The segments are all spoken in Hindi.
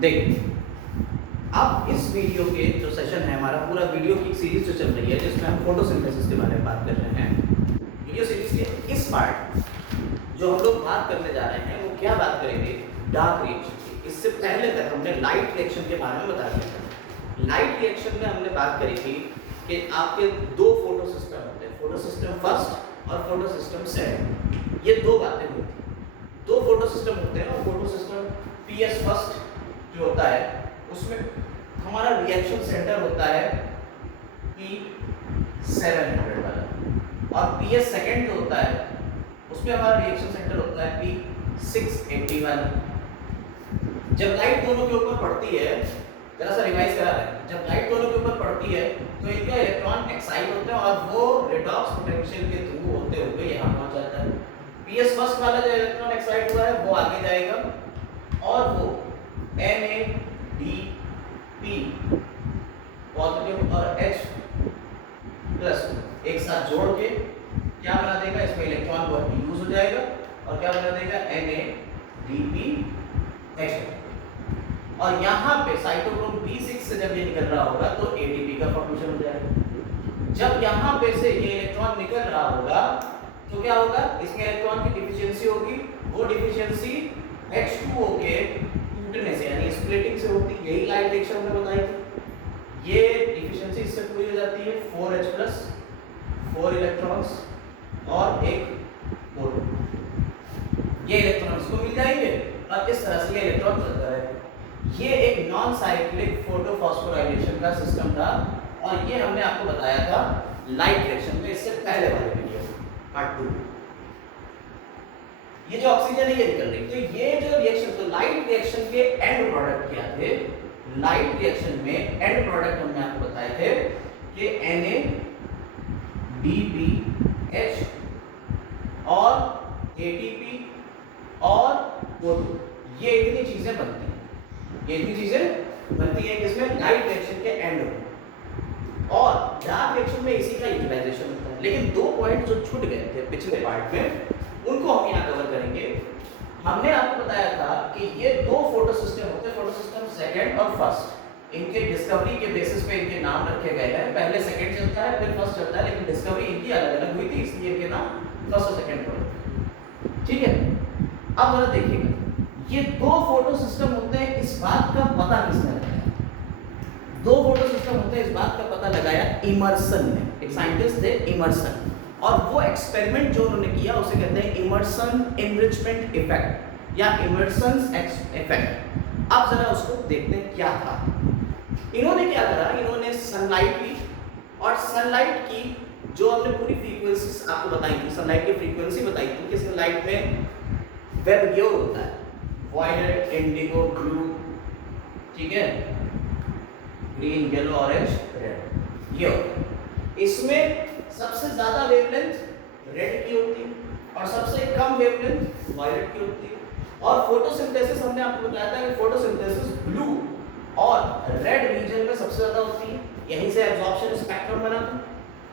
देखिए, अब इस वीडियो के जो सेशन है, हमारा पूरा वीडियो की सीरीज जो चल रही है जिसमें हम फोटोसिंथेसिस के बारे में बात कर रहे हैं। वीडियो सीरीज के इस पार्ट जो हम लोग बात करने जा रहे हैं वो क्या बात करेंगे, डार्क रिएक्शन की। इससे पहले तक हमने लाइट रिएक्शन के बारे में बता दिया था। लाइट रिएक्शन में हमने बात करी थी कि आपके दो फोटो सिस्टम होते हैं, फोटो सिस्टम फर्स्ट और फोटो सिस्टम सेकंड। ये दो बातें होती हैं, दो फोटो सिस्टम होते हैं और फोटो सिस्टम पीएस फर्स्ट जो होता है उसमें हमारा रिएक्शन सेंटर होता है P700 वाला, और पीएस सेकंड जो होता है उसमें हमारा रिएक्शन सेंटर होता है P680 वाला। जब लाइट दोनों के ऊपर पड़ती है, जरा सा रिवाइज करा रहे हैं, जब लाइट दोनों के ऊपर पड़ती है तो इनका इलेक्ट्रॉन एक्साइट होते हैं और वो रेडॉक्स पोटेंशियल के थ्रू होते हुए यहाँ पहुँच जाता है। पीएस फर्स्ट वाला जो इलेक्ट्रॉन एक्साइट हुआ है वो आगे जाएगा और वो NADP पॉजिटिव और H प्लस एक साथ जोड़ के क्या बना देगा, इसमें इलेक्ट्रॉन वो यूज हो जाएगा और क्या बना देगा, NADPH। और यहाँ पे साइटोक्रोम B6 से जब ये निकल रहा होगा तो ATP का फॉर्मेशन हो जाएगा। जब यहाँ पे से ये इलेक्ट्रॉन निकल रहा होगा तो क्या होगा, इसमें इलेक्ट्रॉन की डिफिशियंसी होगी। वो डिफिशियंसी H2O के टूटने से यानी स्प्लिटिंग से होती है। यही लाइट रिएक्शन हमने बताई थी। ये डिफिशियंसी इससे पूरी हो जाती है 4H प्लस 4 इलेक्ट्रॉन्स और एक प्रोटॉन। ये इलेक्ट्रॉन इसको मिल जाएंगे और इस तरह से ये इलेक्ट्रॉन चलता रहेगा। ये एक नॉन साइक्लिक फोटोफॉस्फोराइलेशन का सिस्टम था और ये हमने आपको बताया था लाइट रिएक्शन में, इससे पहले वाले वीडियो पार्ट 2। ये जो ऑक्सीजन है ये निकल रही, तो ये जो रिएक्शन, तो लाइट रिएक्शन के एंड प्रोडक्ट क्या थे। लाइट रिएक्शन में एंड प्रोडक्ट हमने आपको बताए थे कि NADPH और ATP और O2, ये इतनी चीजें बनती हैं। ये इतनी चीजें बनती हैं किसमें, लाइट रिएक्शन के एंड में। और डार्क रिएक्शन में इसी का यूटिलाइजेशन होता है। लेकिन दो पॉइंट जो छूट गए थे पिछले पार्ट में, उनको हम यहाँ कवर करेंगे। हमने आपको बताया था कि ये दो फोटो सिस्टम होते हैं, फोटो सिस्टम सेकंड और फर्स्ट। इनके डिस्कवरी के बेसिस पे इनके नाम रखे गए हैं। पहले सेकंड चलता है फिर फर्स्ट चलता है, लेकिन डिस्कवरी इनकी अलग अलग हुई थी इसलिए इनके नाम फर्स्ट और सेकंड पड़े। ठीक है, अब जरा देखिएगा, ये दो फोटो सिस्टम होते हैं, इस बात का पता किसने लगाया। दो फोटो सिस्टम होते हैं, इस बात का पता लगाया इमर्सन ने। एक साइंटिस्ट थे इमर्सन, और वो एक्सपेरिमेंट जो उन्होंने किया उसे कहते हैं इमर्सन एनरिचमेंट इफेक्ट या इमर्सन्स इफेक्ट। अब जरा उसको देखते हैं क्या था। इन्होंने क्या करा, इन्होंने सनलाइट ली और सनलाइट की जो हमने पूरी फ्रीक्वेंसी आपको बताई थी, सनलाइट की फ्रीक्वेंसी बताई थी कि सनलाइट में वेब गियर होता है, वायलेट, इंडिगो, ब्लू, ठीक है, ग्रीन, येलो, ऑरेंज, रेड, ये होता है। इसमें सबसे ज्यादा वेवलेंथ रेड की होती है और सबसे कम वेवलेंथ वायलेट की होती है। और फोटोसिंथेसिस हमने आपको बताया था कि फोटोसिंथेसिस ब्लू और रेड रीजन में सबसे ज्यादा होती है। यहीं से एब्जॉर्प्शन स्पेक्ट्रम बना था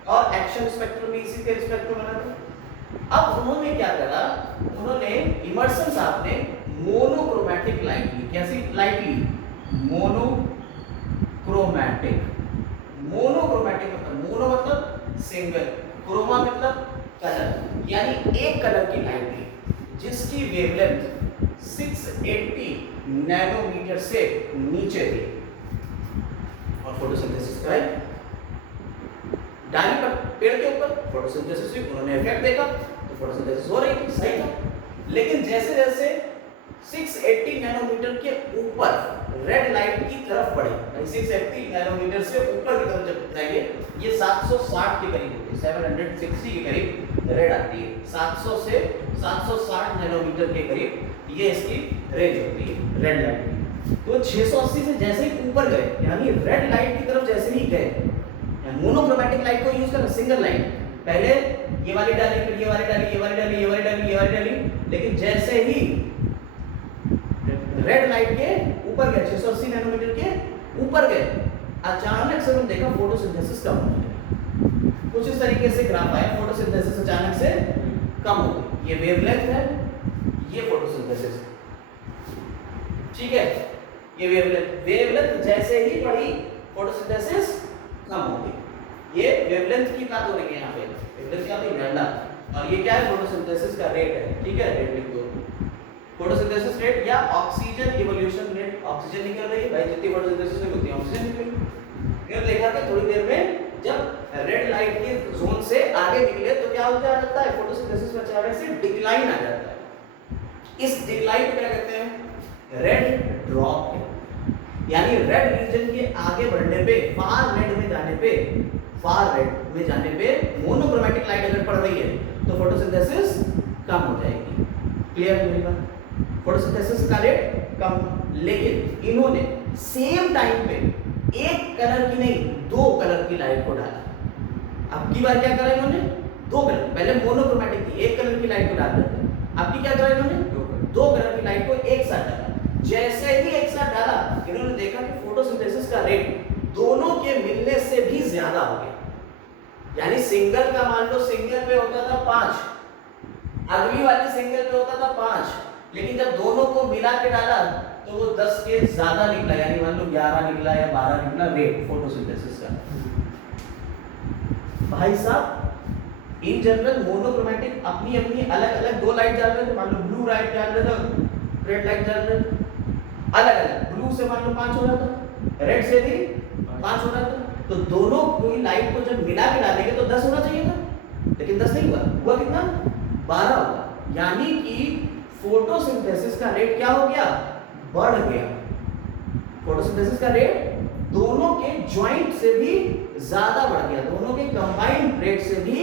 और एक्शन स्पेक्ट्रम भी इसी के स्पेक्ट्रम बना था। अब उन्होंने क्या करा, उन्होंने इमर्सन साहब ने मोनोक्रोमैटिक लाइट ली। कैसी लाइट ली, मोनोक्रोमैटिक। मोनोक्रोमैटिक मतलब मोनो मतलब सिंगल, क्रोमा मतलब कलर, यानी एक कलर की लाइट ली जिसकी वेवलेंथ 680 नैनोमीटर से नीचे थी। और फोटोसिंथेसिस कराई डाली पर पेड़ के ऊपर, फोटोसिंथेसिस हुई, उन्होंने इफेक्ट देखा तो फोटोसिंथेसिस हो रही थी, सही था। लेकिन जैसे जैसे 680 नैनोमीटर के ऊपर रेड लाइट की तरफ बढ़े, 680 नैनोमीटर से ऊपर की तरफ जब जाएंगे, ये 760 के करीब होती है, 760 के करीब रेड आती है। 700 से 760 नैनोमीटर के करीब ये इसकी रेंज होती है रेड लाइट की। तो 680 से जैसे ही ऊपर गए, यानी रेड लाइट की तरफ जैसे ही गए, मोनोक्रोमैटिक लाइट को यूज करना, सिंगल लाइट, पहले ये वाली डाली, फिर ये वाली डाली, ये वाली डाली, ये वाली डाली, ये वाली डाली, लेकिन जैसे ही रेड लाइट के ऊपर गए, 680 नैनोमीटर के ऊपर गए, अचानक से उन्होंने देखा फोटोसिंथेसिस कम हो गया। कुछ इस तरीके से ग्राफ आया, फोटोसिंथेसिस अचानक से कम हो गई। ये वेवलेंथ है, ये फोटोसिंथेसिस, ठीक है। ये वेवलेंथ जैसे ही बढ़ी फोटोसिंथेसिस कम होगी। ये वेवलेंथ की बात हो रही है यहाँ पे, वेवलेंथ क्या होती है लैम्डा, और ये क्या है फोटोसिंथेसिस का रेट है, ठीक है, रेट लिख दो। फोटोसिंथेसिस रेट या ऑक्सीजन इवोल्यूशन रेट, ऑक्सीजन निकल रही है भाई, जितनी फोटोसिंथेसिस में होती है ऑक्सीजन निकलेगी। फिर देखा कि थोड़ी देर में जब रेड लाइट के जोन से आगे निकले तो क्या होता जाता है, फोटोसिंथेसिस में अचानक से डिक्लाइन आ जाता है। इस डिक्लाइन को क्या कहते हैं, रेड ड्रॉप कहते हैं। यानी रेड रीजन के आगे बढ़ने पे, फार रेड में जाने पे, फार रेड में जाने पे मोनोक्रोमैटिक लाइट अगर पड़ रही है तो फोटोसिंथेसिस कम हो जाएगी। क्लियर मेरी बात? फोटोसिंथेसिस का रेट कम, लेकिन इन्होंने सेम टाइम पे एक कलर की नहीं दो कलर की लाइट को डाला। अब की बार क्या करा इन्होंने, दो कलर, पहले मोनोक्रोमैटिक थी एक कलर की लाइट को डाल देते, अब की क्या करा इन्होंने, दो कलर की लाइट को एक साथ डाला। जैसे ही एक साथ डाला इन्होंने देखा कि फोटोसिंथेसिस का रेट दोनों के मिलने से भी ज्यादा हो गया। यानी सिंगल का मान लो सिंगल पे होता था 5, अगली वाली सिंगल पे होता था 5, लेकिन जब दोनों को मिला के डाला तो वो 10 के ज्यादा निकला, यानी मान लो 11 निकला या 12 निकला रेट फोटोसिंथेसिस का। भाई साहब इन जनरल मोनोक्रोमैटिक अपनी अपनी अलग अलग दो लाइट डाल रहे थे, मान लो ब्लू लाइट डाल रहे थे, रेड लाइट डाल रहे थे, अलग अलग, ब्लू से मान लो 5 हो रहा था, रेड से भी 5 हो रहा था, तो दोनों कोई लाइट को जब मिला के डालेंगे तो 10 होना चाहिए था, लेकिन 10 नहीं हुआ, हुआ कितना, 12 हुआ। यानी कि फोटोसिंथेसिस का रेट क्या हो गया, बढ़ गया। फोटोसिंथेसिस का रेट दोनों के ज्वाइंट से भी ज्यादा बढ़ गया, दोनों के कंबाइंड रेट से भी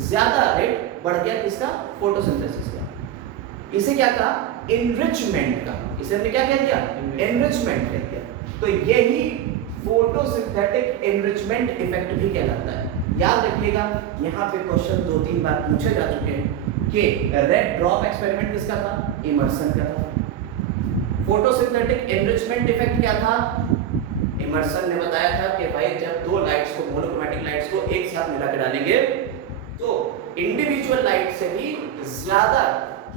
ज्यादा रेट बढ़ गया, किसका, फोटोसिंथेसिस का। इसे क्या कहा, एनरिचमेंट का, इसे हमने क्या कह दिया, एनरिचमेंट कह दिया। तो यही फोटोसिंथेटिक एनरिचमेंट इफेक्ट भी कहलाता है। याद रखिएगा यहाँ पे क्वेश्चन 2-3 बार पूछे जा चुके हैं कि रेड ड्रॉप एक्सपेरिमेंट किसका था, इमर्सन का था। फोटोसिंथेटिक एनरिचमेंट इफेक्ट क्या था, इमर्सन ने बताया था कि भाई जब दो लाइट्स को, मोनोक्रोमैटिक लाइट्स को एक साथ मिला के डालेंगे तो इंडिविजुअल लाइट से भी ज्यादा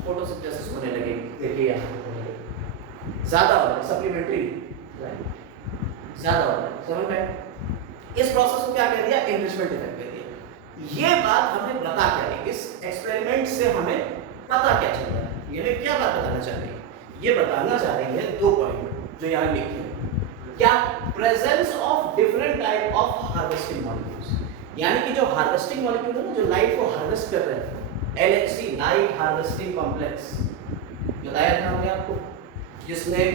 फोटोसिंथेसिस होने लगे। देखिए यहाँ ज्यादा हो रहा है, सप्लीमेंट्री लाइट ज्यादा हो रहा है, समझ में? इस प्रोसेस को क्या कह दिया, एनरिचमेंट इफेक्ट कह दिया। ये बात हमें बता क्या रही, इस एक्सपेरिमेंट से हमें पता क्या चल रहा है, ये क्या बात बताना चाह रही है, ये बताना चाह रही है 2 पॉइंट जो यहाँ लिखे हैं। क्या, presence of different type of harvesting molecules, यानी कि जो हार्वेस्टिंग मॉलिक्यूल है ना, जो लाइट को हार्वेस्ट कर रहे हैं, LHC लाइट हार्वेस्टिंग कॉम्प्लेक्स बताया था हमने आपको, जिसमें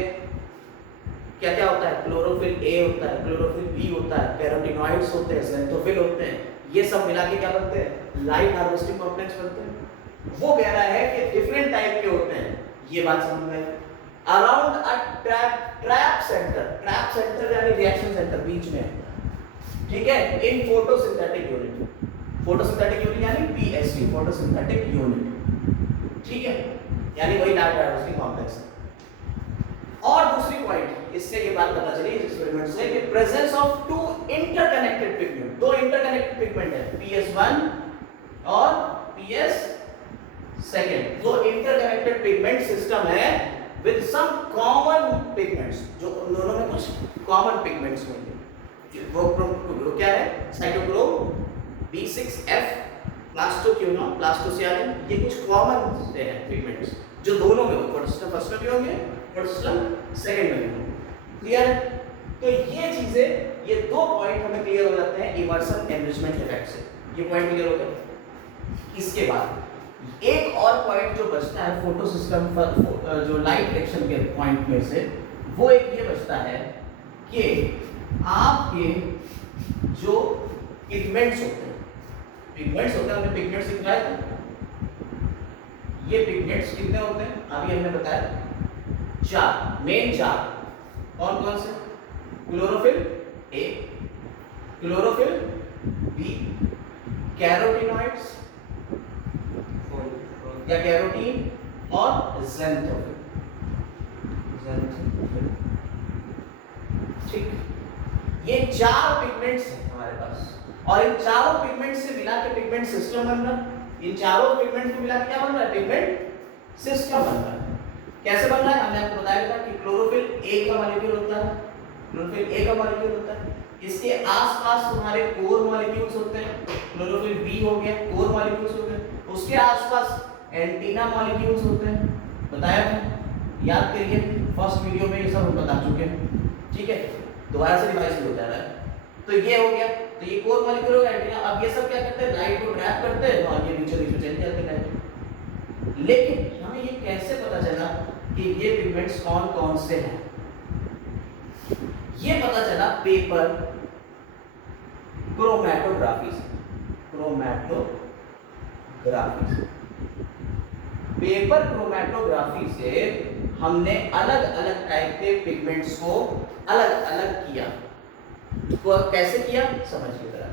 क्या क्या होता है, क्लोरोफिल A होता है, क्लोरोफिल B होता है, कैरोटीनॉइड्स होते हैं, ज़ैंथोफिल होते हैं, ये सब मिला के क्या बनते हैं, लाइट हार्वेस्टिंग कॉम्प्लेक्स बनते हैं। वो कह रहा है कि डिफरेंट टाइप के होते हैं, ये बात समझ में। अराउंड अ ट्रैप सेंटर यानी रिएक्शन सेंटर बीच में, ठीक है, इन फोटोसिंथेटिक यूनिट, फोटोसिंथेटिक यूनिट यानी PSG, फोटोसिंथेटिक यूनिट, ठीक है, यानी वही लाइट हार्वेस्टिंग कॉम्प्लेक्स है। और दूसरी पॉइंट इससे ये बात पता चली इस एक्सपेरिमेंट से कि presence of 2 interconnected pigment, 2 interconnected pigment है, PS1 और PS2, 2 इंटरकनेक्टेड पिगमेंट सिस्टम है विद सम कॉमन पिगमेंट्स, जो उन दोनों में कुछ कॉमन पिगमेंट्स होंगे। वो क्या है, साइटोक्रोम B6F, प्लास्टोक्यूनोन, प्लास्टोसियानिन, ये कुछ कॉमन से हैं पिगमेंट्स जो दोनों में, फोटोसिस्टम फर्स्ट में भी होंगे, फोटोसिस्टम सेकंड में भी होंगे। क्लियर? तो ये चीजें, ये 2 पॉइंट हमें क्लियर हो जाते हैं इमर्सन एनरिचमेंट इफेक्ट से, ये पॉइंट क्लियर हो गए। इसके बाद एक और पॉइंट जो बचता है फोटोसिस्टम पर, जो लाइट डिटेक्शन के पॉइंट में से, वो एक ये बचता है कि आपके जो पिगमेंट्स होते हैं, हमने पिगमेंट्स सिखाए थे, ये पिगमेंट्स कितने होते हैं, अभी हमने बताया 4, मेन 4, कौन कौन से, chlorophyll A, chlorophyll B, carotenoids या कैरोटीन और ज़ैंथोफिल, ठीक, ये 4 पिगमेंट्स हैं हमारे पास, और इन चारों पिगमेंट से मिला के पिगमेंट सिस्टम बन रहा है। इन चारों पिगमेंट को मिला के क्या बन रहा है, पिगमेंट सिस्टम बन रहा है। कैसे बन रहा है? हमने आपको बताया था कि क्लोरोफिल ए का मॉलिक्यूल होता है, क्लोरोफिल ए का मॉलिक्यूल होता है, इसके आसपास तुम्हारे कोर मॉलिक्यूल्स होते हैं, क्लोरोफिल बी हो गया कोर मॉलिक्यूल्स हो गए, उसके आसपास एंटीना मॉलिक्यूल्स होते हैं, बताया था, याद करिए फर्स्ट वीडियो में ये सब हम बता चुके हैं, ठीक है, दोबारा से रिवाइज हो जा रहा है। तो ये हो गया, तो ये कोर मॉलिक्यूल होगा एंटीना। अब ये सब क्या करते हैं? लाइट को ट्रैप करते हैं और ये बीचों बीच में चले जाते हैं। लेकिन हमें ये कैसे पता चला कि ये पिगमेंट्स कौन कौन से हैं? ये पता चला पेपर क्रोमैटोग्राफी से, क्रोमैटोग्राफी से, पेपर क्रोमैटोग्राफी से हमने अलग अलग टाइप के पिगमेंट्स को अलग अलग किया। तो कैसे किया समझिए जरा,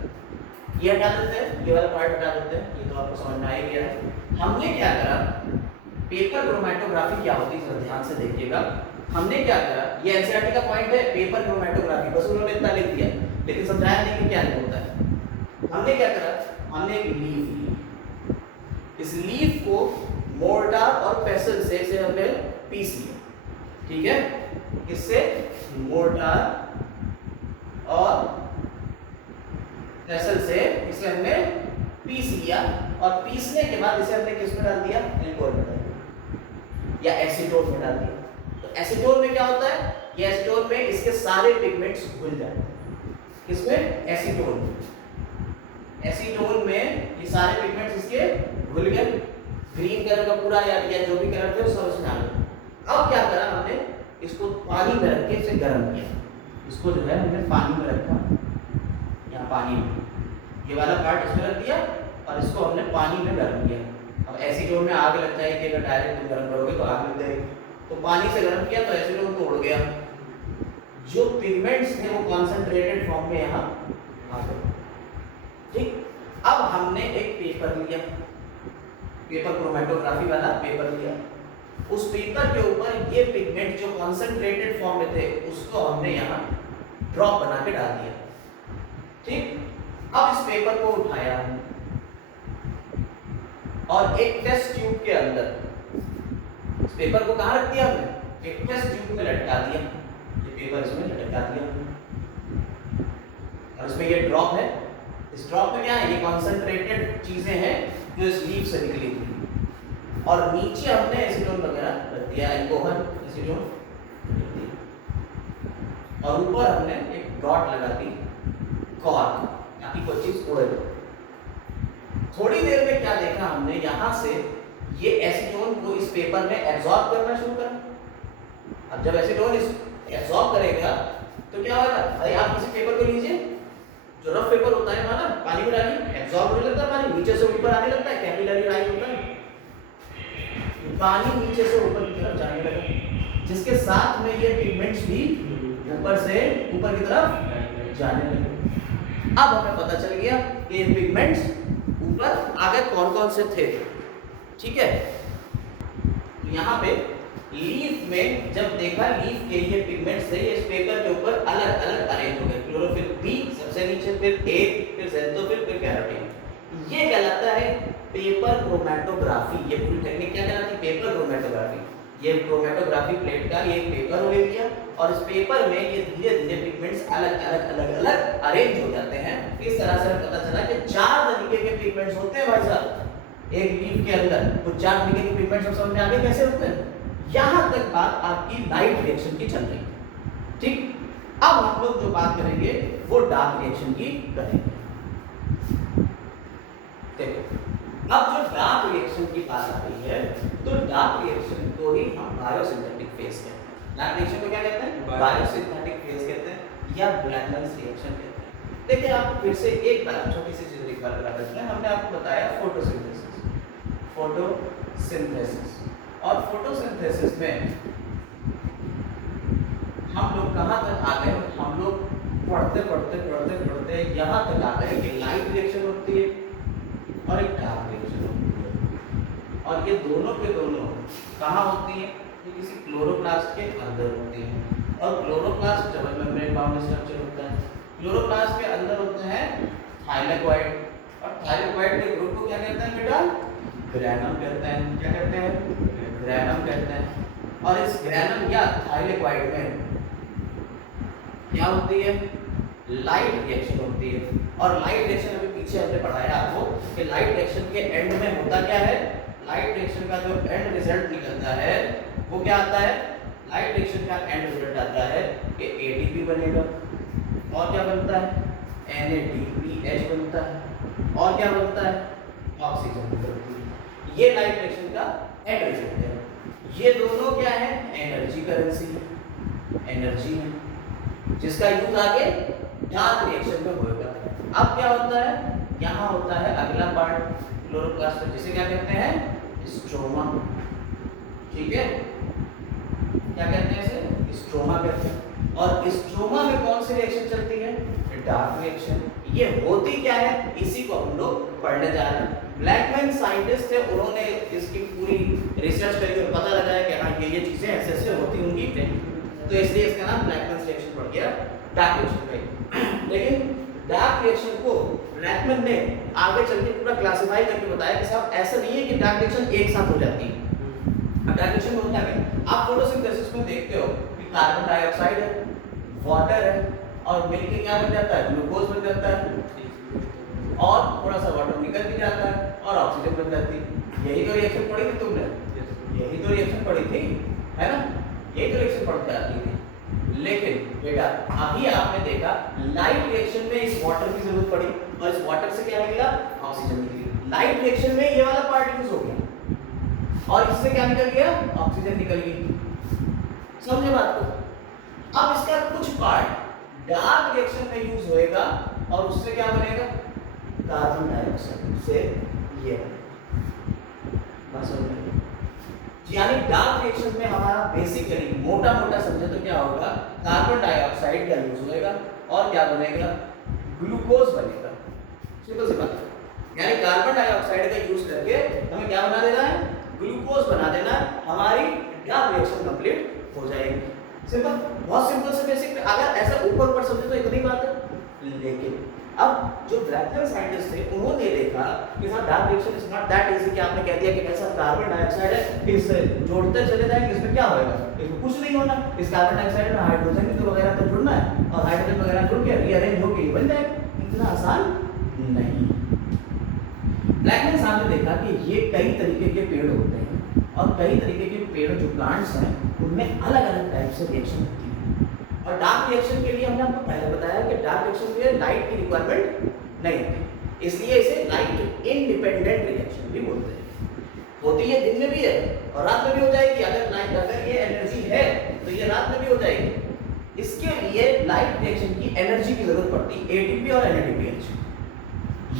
ये हटा देते हैं, ये वाला पार्ट हटा देते हैं, ये तो आपको समझ में आ ही गया है। हमने क्या करा, पेपर क्रोमैटोग्राफी क्या होती है जरा ध्यान से देखिएगा। हमने क्या करा, ये एनसीईआरटी का पॉइंट है पेपर क्रोमैटोग्राफी, बस उन्होंने इतना लिख दिया लेकिन समझाया नहीं कि क्या होता है। हमने क्या करा, हमने एक लीफ ली, इस लीफ को मोर्टार और पेसल से हमने पीस लिया, ठीक है, किससे? मोर्टार और पेसल से इसे हमने पीस लिया, और पीसने के बाद इसे हमने किस में डाल दिया? एल्कोहल में डाल दिया या एसीटोन में डाल दिया। तो एसीटोन में क्या होता है? ये एसीटोन में इसके सारे पिगमेंट्स घुल जाते हैं, किसमें? एसीटोन में। एसीटोन में ये सारे पिगमेंट्स इसके घुल गए, ग्रीन कलर का पूरा या जो भी कलर थे वो सब इसमें आ गए। अब क्या करा हमने, इसको पानी में रख के इसे गर्म किया, इसको जो है हमने पानी में रखा, यहाँ पानी में, ये वाला पार्ट इसमें रख दिया और इसको हमने पानी में गर्म किया। अब एसीटोन में आग लग जाएगी, अगर डायरेक्ट तुम गर्म करोगे तो आग लग जाएगी, तो पानी से गर्म किया तो एसीटोन तो उड़ गया, जो पिगमेंट्स थे वो कॉन्सेंट्रेटेड फॉर्म में यहाँ आ गए, ठीक। अब हमने एक पेपर लिया, पेपर क्रोमैटोग्राफी वाला पेपर लिया, उस पेपर के ऊपर ये पिगमेंट जो कॉन्सेंट्रेटेड फॉर्म में थे उसको हमने यहाँ ड्रॉप बना के डाल दिया, ठीक। अब इस पेपर को उठाया और एक टेस्ट ट्यूब के अंदर इस पेपर को कहाँ रख दिया हमने? एक टेस्ट ट्यूब में लटका दिया, ये पेपर इसमें लटका दिया और इसमें ये ड्रॉप है, इस ड्रॉप में क्या है? ये कॉन्सेंट्रेटेड चीजें हैं जो इस लीफ से निकली थी, और नीचे हमने एसीटोन वगैरह रख दिया, एल्कोहल एसीटोन रख दिया, और ऊपर हमने एक डॉट लगा दी कॉर्क, ताकि कोई चीज उड़े। थोड़ी देर में क्या देखा हमने, यहाँ से ये एसीटोन को इस पेपर में एब्जॉर्ब करना शुरू करा। अब जब एसीटोन इस एब्जॉर्ब करेगा तो क्या होगा? अरे आप किसी पेपर को लीजिए, जो रफ पेपर होता है ना, पानी में डालिए, एब्जॉर्ब होने लगता है पानी, नीचे से ऊपर आने लगता है, कैपिलरी राइज होता है, पानी नीचे से ऊपर की तरफ जाने लगा, जिसके साथ में ये पिगमेंट्स भी ऊपर से ऊपर की तरफ जाने लगे। अब हमें पता चल गया कि ये पिगमेंट्स ऊपर आगे कौन कौन से थे, ठीक है। तो यहाँ पे लीफ में जब देखा, लीफ के ये पिगमेंट्स थे, ये इस पेपर के ऊपर अलग अलग अरेंज हो गए, क्लोरोफिल बी सबसे नीचे, फिर ए, फिर ज़ैंथोफिल, फिर कैरोटीन। ये कहलाता है पेपर क्रोमैटोग्राफी। ये पूरी टेक्निक क्या कहलाती है? Paper chromatography. ये क्रोमैटोग्राफी प्लेट का ये पेपर ले लिया और इस पेपर में ये धीरे धीरे पिगमेंट्स अलग अलग अरेंज हो जाते हैं। इस तरह से पता चला कि 4 तरीके के पिगमेंट्स होते हैं भाई साहब एक लीफ के अंदर। तो 4 तरीके के पिगमेंट्स हम समझ में आगे कैसे होते हैं। यहाँ तक बात आपकी लाइट रिएक्शन की चल रही है, ठीक। अब हम लोग जो बात करेंगे वो डार्क रिएक्शन की करेंगे। देखो, अब जो डार्क रिएक्शन की बात आ रही है, तो डार्क रिएक्शन को ही हम बायोसिंथेटिक फेज कहते हैं। डार्क रिएक्शन को क्या कहते हैं? बायोसिंथेटिक फेज कहते हैं या ब्लैकमैन्स रिएक्शन कहते हैं। देखिए, आप फिर से एक बार छोटी सी चीज एक बार बता देते हैं। हमने आपको बताया फोटोसिंथेसिस, और फोटोसिंथेसिस में हम लोग कहाँ तक आ गए? हम लोग पढ़ते यहाँ तक आ गए कि लाइट रिएक्शन होती है और एक डार्क रिएक्शन होती है, और ये दोनों के दोनों कहाँ होती है? ये किसी क्लोरोप्लास्ट के अंदर होती है, और chloroplast double membrane bound structure होता है। क्लोरोप्लास्ट के अंदर होते हैं थाइलेकोइड, और थाइलेकोइड के ग्रुप को क्या कहते हैं बेटा? ग्रैनम कहते हैं। क्या कहते हैं? ग्रैनम कहते हैं। और इस ग्रैनम या थाइलेक्वाइड में क्या होती है, लाइट रिएक्शन होती है। और लाइट रिएक्शन अभी पीछे हमने पढ़ाया आपको कि लाइट रिएक्शन के एंड में होता क्या है, लाइट रिएक्शन का जो एंड रिजल्ट निकलता है वो क्या आता है, लाइट रिएक्शन का एंड रिजल्ट आता है कि एटीपी बनेगा और क्या बनता है, NADPH बनता है और क्या बनता है, ऑक्सीजन बनती है। ये लाइट रिएक्शन का एंड रिजल्ट है। ये दोनों क्या है, एनर्जी करेंसी है, एनर्जी है जिसका यूज आगे डार्क रिएक्शन में होगा। अब क्या होता है, यहाँ होता है अगला पार्ट क्लोरोप्लास्ट में, जिसे क्या कहते हैं, स्ट्रोमा। ठीक है, क्या कहते हैं इसे, स्ट्रोमा कहते हैं। और स्ट्रोमा में कौन सी रिएक्शन चलती है, डार्क रिएक्शन। ये होती क्या है, इसी को हम लोग पढ़ने जा रहे हैं। ब्लैकमैन साइंटिस्ट थे, उन्होंने इसकी पूरी रिसर्च करी और पता लगाया कि हाँ ये चीजें ऐसे ऐसे होती होंगी, तो इसलिए इसका नाम ब्लैकमैन रिएक्शन पड़ गया, डार्क रिएक्शन। लेकिन डार्क रिएक्शन को ब्लैकमैन ने आगे चल के पूरा क्लासिफाई करके बताया कि साहब ऐसा नहीं है कि डार्क रिएक्शन एक साथ हो जाती है। अब डार्क रिएक्शन में होता है, आप फोटोसिंथेसिस में देखते हो कि कार्बन डाइऑक्साइड है, वाटर है और मिलके क्या बन जाता है, ग्लूकोज बन जाता है और थोड़ा सा वाटर निकल भी जाता है और ऑक्सीजन बन जाती है। यही तो रिएक्शन पढ़ी थी तुमने, यही तो रिएक्शन पढ़ी थी, है ना, यही तो रिएक्शन पढ़ते आती थी। लेकिन बेटा अभी आपने देखा लाइट रिएक्शन में इस वाटर की जरूरत पड़ी और इस वाटर से क्या निकला, ऑक्सीजन निकली। लाइट रिएक्शन में ये वाला पार्ट यूज हो गया और इससे क्या निकल गया, ऑक्सीजन निकल गई। समझे बात को। अब इसका कुछ पार्ट डार्क रिएक्शन में यूज होएगा और उससे क्या बनेगा, कार्बन डाइऑक्साइड से ये बस हो गया। यानी डार्क रिएक्शन में हमारा बेसिकली मोटा मोटा समझे तो क्या होगा, कार्बन डाइऑक्साइड का यूज होएगा और क्या बनेगा, ग्लूकोज बनेगा। सिंपल सी बात है। यानी कार्बन डाइऑक्साइड का यूज करके हमें क्या बना देना है, ग्लूकोज बना देना, हमारी डार्क रिएक्शन कंप्लीट हो जाएगी। सिंपल, बहुत सिंपल से बेसिक। अगर ऐसा ऊपर ऊपर समझे तो इतनी बात है। लेकिन अब जो ब्लैकमैन साइंटिस्ट थे उन्होंने देखा कि साहब dark reaction is not that easy कि आपने कह दिया कि ऐसा कार्बन डाइऑक्साइड है, इस जोड़ते चले जाएंगे, इसमें क्या होएगा, इसमें कुछ नहीं होना। इस कार्बन डाइऑक्साइड में हाइड्रोजन तो वगैरह तो जुड़ना है और हाइड्रोजन वगैरह जुड़ के रीअरेंज होके बन जाएगा। इतना आसान नहीं। ब्लैकमैन साहब ने देखा कि ये कई तरीके के पेड़ होते हैं और कई तरीके के पेड़ जो प्लांट्स हैं उनमें अलग अलग टाइप से रिएक्शन होती है। और डार्क रिएक्शन के लिए हमने आपको पहले बताया कि डार्क रिएक्शन के लिए लाइट की रिक्वायरमेंट नहीं होती, इसलिए इसे लाइट इंडिपेंडेंट रिएक्शन भी बोलते हैं। होती है दिन में भी है और रात में भी हो जाएगी। अगर ये एनर्जी है तो ये रात में भी हो जाएगी। इसके लिए लाइट रिएक्शन की एनर्जी की जरूरत पड़ती है, एटीपी और NADPH।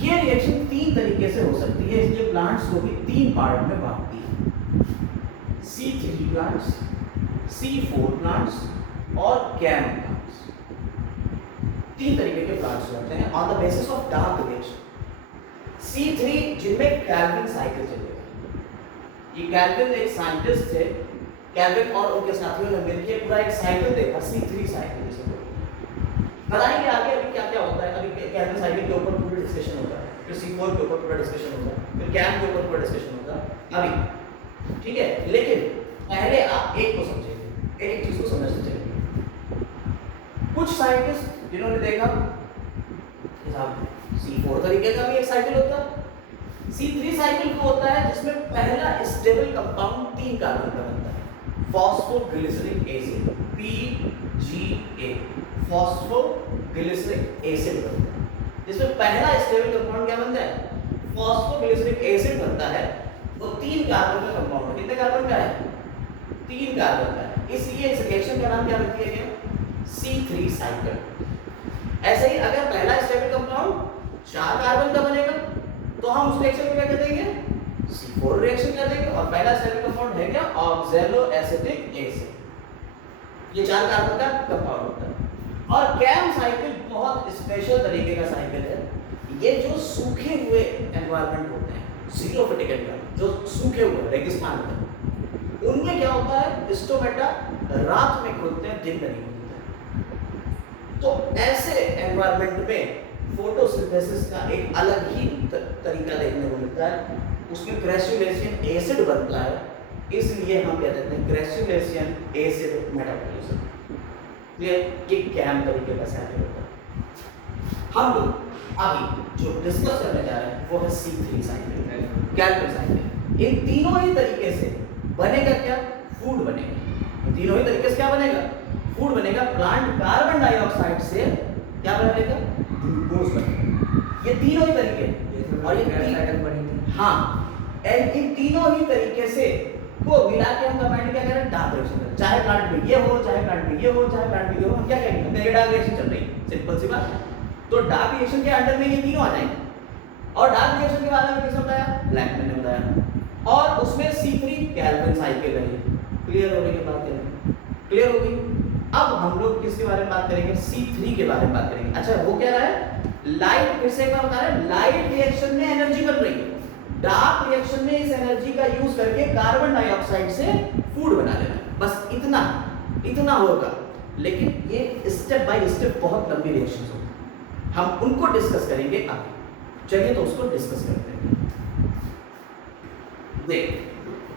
ये रिएक्शन तीन तरीके से हो सकती है, इसलिए प्लांट्स को भी तीन पार्ट में बांटती है, C3 प्लांट्स, C4 प्लांट्स और कैम प्लांट्स। तीन तरीके के प्लांट्स होते हैं on the basis of dark reaction. C3 जिनमें कैल्विन साइकिल चलेगा। ये कैल्विन एक साइंटिस्ट थे, कैल्विन और उनके साथियों ने मिलकर पूरा एक साइकिल देखा, C3 साइकिल जिसे बोलते हैं। बताएंगे आगे अभी क्या क्या होता है। अभी कैल्विन साइकिल के ऊपर पूरा डिस्कशन होगा, फिर C4 के ऊपर पूरा डिस्कशन होगा, फिर कैम के ऊपर पूरा डिस्कशन होगा अभी, ठीक है। लेकिन पहले आप एक को समझेंगे, एक चीज को समझते चलिए। कुछ साइंटिस्ट जिन्होंने देखा कि साहब C4 तरीके का भी एक साइकिल होता है, C3 साइकिल वो होता है जिसमें पहला स्टेबल कंपाउंड 3 कार्बन का बनता है, phosphoglyceric acid, PGA, phosphoglyceric acid बनता है। जिसमें पहला स्टेबल कंपाउंड क्या बनता है, फॉस्फोग्लिसरिक एसिड बनता है। वो 3 कार्बन का कंपाउंड है। कितने कार्बन का है, 3 कार्बन का है। इसलिए इस रिएक्शन का नाम क्या रख दिया गया, C3 साइकिल। ऐसे ही अगर पहला स्टेबल कंपाउंड 4 कार्बन का बनेगा तो हम उस रिएक्शन को क्या कर देंगे, C4 रिएक्शन कर देंगे। और पहला स्टेबल कंपाउंड है क्या, ऑक्सैलोएसिटिक एसिड। ये 4 कार्बन का कंपाउंड होता है। और कैम साइकिल बहुत स्पेशल तरीके का साइकिल है। ये जो सूखे हुए एनवायरनमेंट होते हैं, जीरोफिटिक एनवायरनमेंट, जो सूखे हुए रेगिस्तान होते हैं, उनमें क्या होता है, स्टोमेटा रात में खुलते हैं, दिन में नहीं खुलते हैं। तो ऐसे एनवायरनमेंट में फोटोसिंथेसिस का एक अलग ही तरीका देखने को मिलता है। उसमें क्रेसुलेशियन एसिड बनता है इसलिए हम क्या कहते हैं ग्रेजुलेशन एसिड मेटाबॉलिज्म। क्लियर? ये कैम तरीके का साइकिल होता है। हम लोग अभी जो डिस्कस करने जा रहे हैं वो है C3 साइकिल, कैल्विन साइकिल। इन तीनों ही तरीके से बनेगा क्या? फूड बनेगा। इन तीनों ही तरीके से क्या बनेगा? फूड बनेगा। प्लांट कार्बन डाइऑक्साइड से क्या बनेगा? ग्लूकोज बनेगा। ये तीनों ही तरीके, और ये हाँ, इन तीनों ही तरीके से को मिला के हम कंबाइन क्या करें? Dark reaction. चाहे प्लांट में ये हो, चाहे प्लांट में ये हो, चाहे प्लांट में ये हो, हम क्या कहेंगे? ये डार्क रिएक्शन चल रही है। सिंपल सी बात है। तो डार्क रिएक्शन के अंडर में ये तीनों आ जाएंगे। और डार्क रिएक्शन के बारे में किसने बताया? ब्लैकमैन ने बताया। और उसमें C3 कैल्विन साइकिल है। क्लियर हो गई ये बात? क्लियर हो गई? अब हम लोग किसके बारे में बात करेंगे? C3 के बारे में बात करेंगे। अच्छा, वो कह रहा है लाइट, फिर से एक बार बता रहा है, लाइट रिएक्शन में एनर्जी बन रही है, डार्क रिएक्शन में इस एनर्जी का यूज करके कार्बन डाइऑक्साइड से फूड बना लेना। बस इतना होगा। लेकिन ये स्टेप बाय स्टेप बहुत लंबी रिएक्शंस होती हैं, हम उनको डिस्कस करेंगे आगे। चलिए तो उसको डिस्कस करते हैं। देख,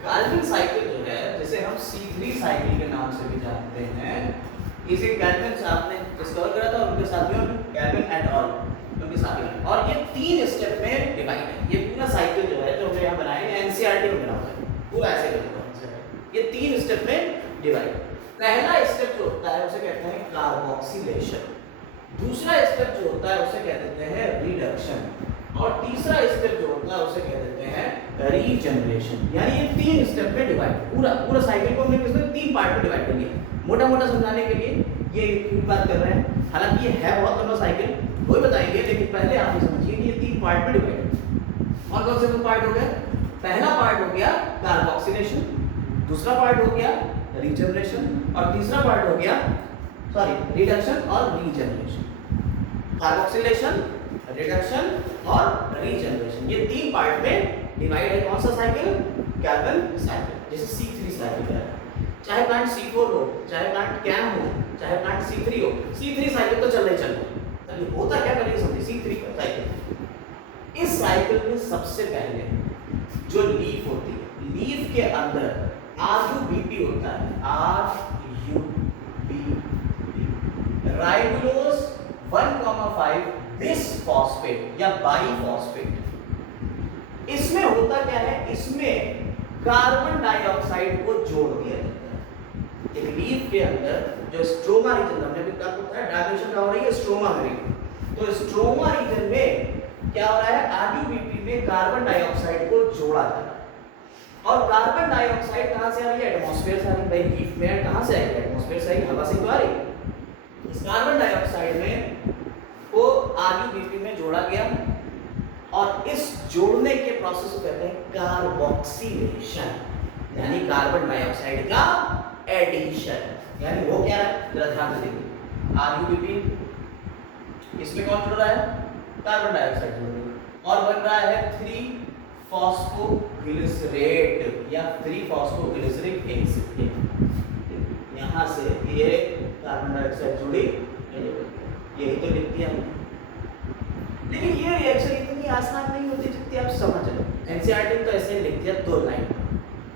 कैल्विन साइकिल जो है, जिसे हम C3 साइकिल के नाम से भी जानते हैं, इसे कैल्विन से आपने डिस्कवर करा था, उनके साथियों ने, कैल्विन एट ऑल, उनके साथियों ने। और ये 3 स्टेप में डिवाइड है। ये पूरा साइकिल जो है, जो हमने यहाँ बनाया है, NCERT में बना हुआ है, पूरा ऐसे बना हुआ है। ये 3 स्टेप में डिवाइड। पहला स्टेप जो होता है उसे कहते हैं कार्बोक्सिलेशन, दूसरा स्टेप जो होता है उसे कह देते हैं रिडक्शन, और तीसरा स्टेप जो होता है उसे कह देते हैं रीजनरेशन। यानी ये 3 स्टेप में डिवाइड। पूरा साइकिल को हमने किसमें 3 पार्ट में डिवाइड कर दिया। मोटा समझाने के लिए ये बात कर रहे हैं। हालांकि ये है बहुत लंबा साइकिल, वो बताएंगे, लेकिन पहले आप ये समझिए कि ये 3 पार्ट में डिवाइड है। और कौन से 2 पार्ट हो गए? पहला पार्ट हो गया कार्बोक्सिलेशन, दूसरा पार्ट हो गया रीजनरेशन, और तीसरा पार्ट हो गया रिडक्शन और रीजनरेशन। कार्बोक्सिलेशन, रिडक्शन और रीजनरेशन, ये 3 पार्ट में डिवाइड है। कौन सा साइकिल? Calvin cycle. जैसे C3 साइकिल है, चाहे प्लांट C4 हो, चाहे प्लांट कैम हो, चाहे प्लांट C3 हो, C3 साइकिल तो चल रही है। चलिए होता क्या, पहले समझिए C3 का साइकिल। इस साइकिल में सबसे पहले जो लीफ होती है, लीफ के अंदर RUBP होता है, RUBP, राइबोलोज 1,5 बिसफॉस्फेट या बाइफॉस्फेट। इसमें होता क्या है? इसमें कार्बन डाइऑक्साइड को जोड़ दिया जाता है। एक लीफ के अंदर जो स्ट्रोमा रीजन, हमने भी कहा होता है डायमेंशन क्या हो रही है? स्ट्रोमा में रही। तो स्ट्रोमा रीजन में क्या हो रहा है? RUBP में कार्बन डाइऑक्साइड को जोड़ा जा रहा है। और कार्बन डाइऑक्साइड कहां से आ रही है? एटमॉस्फेयर से आ रही है। लीफ में कहां से आएगी? एटमॉस्फेयर से आएगी, हवा से तो आ रही है। इस कार्बन डाइऑक्साइड में को RUBP में जोड़ा गया, और इस जोड़ने के प्रोसेस को कहते हैं कार्बोक्सिलेशन, यानी कार्बन डाइऑक्साइड का एडिशन। यानी वो क्या है? जरा ध्यान से देखिए, RUBP, इसमें कौन जुड़ रहा है? कार्बन डाइऑक्साइड जुड़ रही है, और बन रहा है 3 फॉस्फोग्लिसरेट या 3 फॉस्फोग्लिसरिक एसिड। यहाँ से ये कार्बन डाइऑक्साइड जुड़ी, यही तो लिख दिया हमने। लेकिन ये रिएक्शन इतनी आसान नहीं होती जितनी आप समझ रहे हो। NCERT ने तो ऐसे लिख दिया 2 लाइन।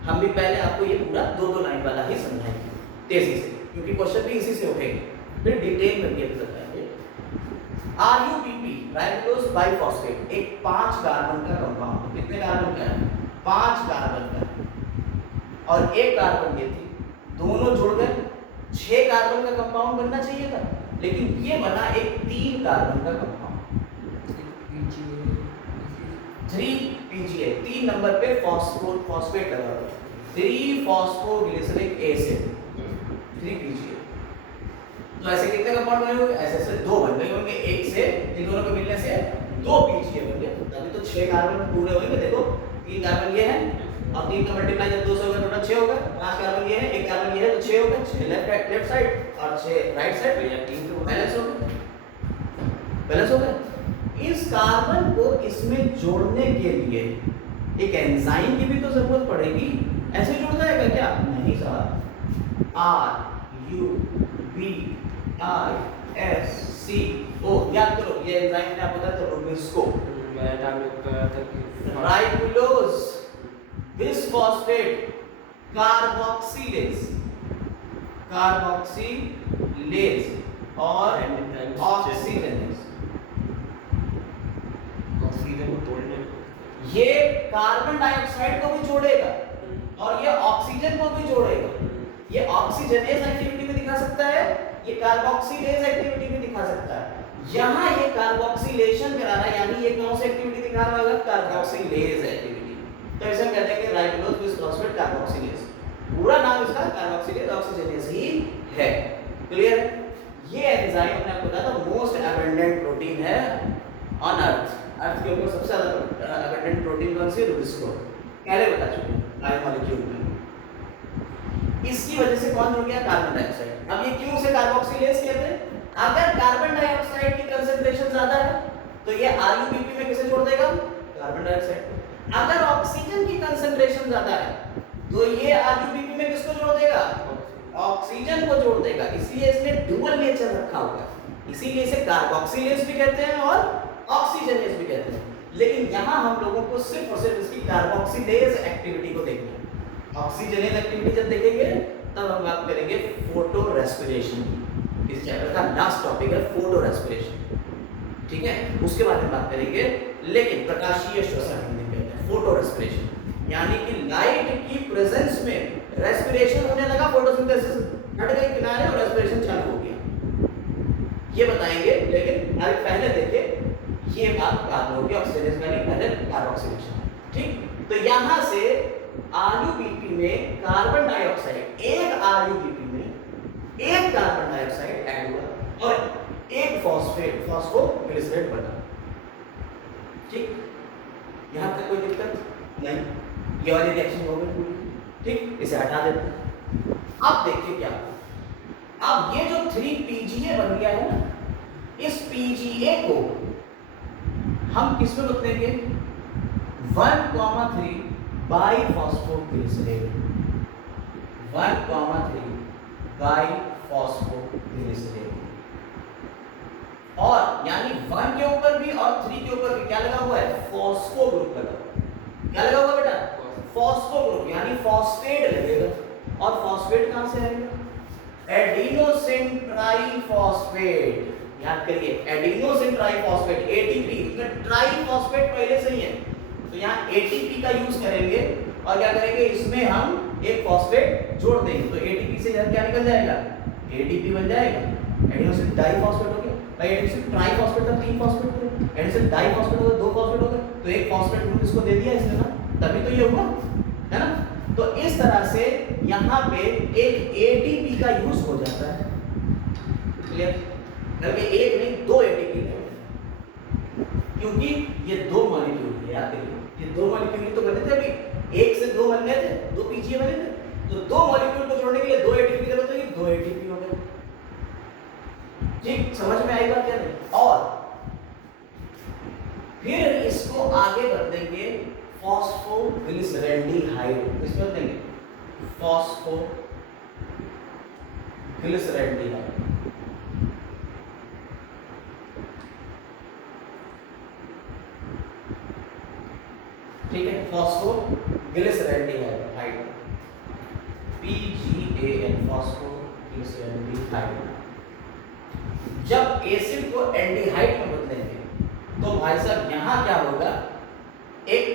हम भी पहले आपको ये पूरा 2 लाइन वाला ही समझाएंगे तेजी से, क्योंकि क्वेश्चन भी इसी से उठेंगे, फिर डिटेल में भी बताएंगे। RUBP, राइबोलोज बाइफॉस्फेट, एक 5 कार्बन का कंपाउंड। कितने कार्बन का है? 5 कार्बन का, और एक कार्बन ये थी, दोनों जुड़ गए, 6 कार्बन का कंपाउंड बनना चाहिए था, लेकिन ये बना एक 3 कार्बन का कंपाउंड, 3 3 नंबर पे फॉस्फेट लगा हुआ, 3 फॉस्फोग्लिसरिक एसिड, 3 तो ऐसे कितने कंपाउंड बने होंगे? ऐसे 2 बन गए होंगे, एक से इन दोनों को मिलने से 2 PGA बन गए, तभी तो 6 कार्बन पूरे होंगे। देखो 3 कार्बन ये है, और 3 का मल्टीप्लाई जब 2 से होगा टोटल 6 होगा, 5 कार्बन ये है, 1 कार्बन ये है, तो 6 हो गए, 6 लेफ्ट साइड और 6 राइट साइड, या 3 तो बैलेंस हो गए। इस कार्बन को इसमें जोड़ने के लिए एक एंजाइम की भी तो जरूरत पड़ेगी। ऐसे जुड़ जाएगा क्या? नहीं साहब, RUBISCO याद करो, ये एंजाइम ने आपको बताया था रुबिस्को, राइबोलोज बिसफॉस्फेट कार्बोक्सिलेज, कार्बोक्सिलेज और ऑक्सीजनेज। ऑक्सीजन को तोड़ने ये कार्बन डाइऑक्साइड को भी जोड़ेगा और ये ऑक्सीजन को भी जोड़ेगा। ये ऑक्सीजनेज एक्टिविटी में दिखा सकता है, ये कार्बोक्सिलेज एक्टिविटी में दिखा सकता है। यहाँ ये कार्बोक्सिलेशन करा रहा है, यानी ये कौन सी एक्टिविटी दिखा रहा होगा? Carboxylase activity. तो इसे हम कहते हैं कि राइबोलोज बिसफॉस्फेट कार्बोक्सिलेज। पूरा नाम इसका कार्बोक्सिलेज ऑक्सीजनेज ही है। क्लियर है? ये एंजाइम हमने आपको बताया था मोस्ट अबंडेंट प्रोटीन है ऑन अर्थ। अर्थ के ऊपर सबसे ज्यादा अबंडेंट प्रोटीन कौन सी है? रुबिस्को। पहले बता चुके हैं बायोमोलिक्यूल में। इसकी वजह से कौन हो गया? Carbon dioxide. अब ये क्यों से कार्बोक्सिलेज कहते हैं? अगर कार्बन डाइऑक्साइड की कंसंट्रेशन ज्यादा है तो ये आरयूबीपी में किसे जोड़ देगा? Carbon dioxide. अगर ऑक्सीजन की कंसंट्रेशन ज्यादा है तो ये आरयूबीपी में किसको जोड़ देगा? ऑक्सीजन को जोड़ देगा। इसलिए इसने डुअल नेचर रखा हुआ है, इसीलिए इसे कार्बोक्सिलेज भी कहते हैं और ऑक्सीजनेज भी कहते हैं। लेकिन यहाँ हम लोगों को सिर्फ और सिर्फ इसकी कार्बोक्सिलेज एक्टिविटी को देखना है। ऑक्सीजनेज एक्टिविटी जब देखेंगे तब हम बात करेंगे फोटो रेस्पिरेशन की। इस चैप्टर का लास्ट टॉपिक है फोटो रेस्पिरेशन, ठीक है? उसके बारे में बात करेंगे। लेकिन प्रकाशीय श्वसन हम कहते हैं फोटो रेस्पिरेशन, यानी कि लाइट की प्रेजेंस में रेस्पिरेशन होने लगा, फोटोसिंथेसिस हट गई किनारे और रेस्पिरेशन चालू हो गया। ये बताएंगे, लेकिन अभी पहले देखिए ये बात बाद में होगी ऑक्सीजनेज वाली, पहले कार्बोक्सिलेशन। ठीक, तो यहां से आरयूबीपी में कार्बन डाइऑक्साइड, एक आरयूबीपी में एक कार्बन डाइऑक्साइड ऐड हुआ और एक फॉस्फेट फॉस्फोग्लिसरेट बना। ठीक, यहां तक कोई दिक्कत नहीं? ये वाली रिएक्शन हो गई पूरी। ठीक, इसे हटा देते हैं। अब देखिए क्या, अब ये जो 3PGA बन गया है ना, इस PGA को हम किस में बदलेंगे? 1,3 बाइफॉस्फोग्लिसरेट, 1,3 बाइफॉस्फोग्लिसरेट। और यानी 1 के ऊपर भी और 3 के ऊपर भी क्या लगा हुआ है? फॉस्फो ग्रुप लगा हुआ है। क्या लगा हुआ बेटा? फॉस्फो ग्रुप, यानी फॉस्फेट लगेगा। और फॉस्फेट कहां से आएगा? Adenosine triphosphate. याद करिए, एडिनोसिन ट्राइफॉस्फेट, ATP, इसमें ट्राइफॉस्फेट पहले से ही है, तो यहाँ ATP का यूज करेंगे और क्या करेंगे? इसमें हम एक फॉस्फेट जोड़ देंगे, तो ATP से क्या निकल जाएगा? ATP बन जाएगा। एडिनोसिन डाइफॉस्फेट हो गया भाई, एडिनोसिन ट्राइफॉस्फेट था 3 फॉस्फेट थे, एडिनोसिन डाइफॉस्फेट हो गया 2 फॉस्फेट हो गए, तो एक फॉस्फेट ग्रुप इसको दे दिया इसने ना, तभी तो ये हुआ है ना। तो इस तरह से यहाँ पे एक ATP का यूज हो जाता है। क्लियर? बल्कि एक नहीं, 2 ATP है, क्योंकि ये 2 मॉलिक्यूल है। याद करिए, ये 2 मॉलिक्यूल तो बने थे, अभी 1 से 2 बन गए थे, 2 PGA बने थे, तो 2 मॉलिक्यूल को जोड़ने के लिए 2 ATP की जरूरत होगी, 2 ATP हो गए। ठीक, समझ में आई बात क्या नहीं? और फिर इसको आगे बदलेंगे फॉस्फोग्लिसरेल्डिहाइड, इसमें बदलेंगे फॉस्फोग्लिसरेल्डिहाइड। ठीक है, फॉस्फोग्लिसरेल्डिहाइड, PGAN, फॉस्फोग्लिसरेल्डिहाइड। जब एसिड को एल्डिहाइड में बदलेंगे तो भाई साहब यहां क्या होगा? एक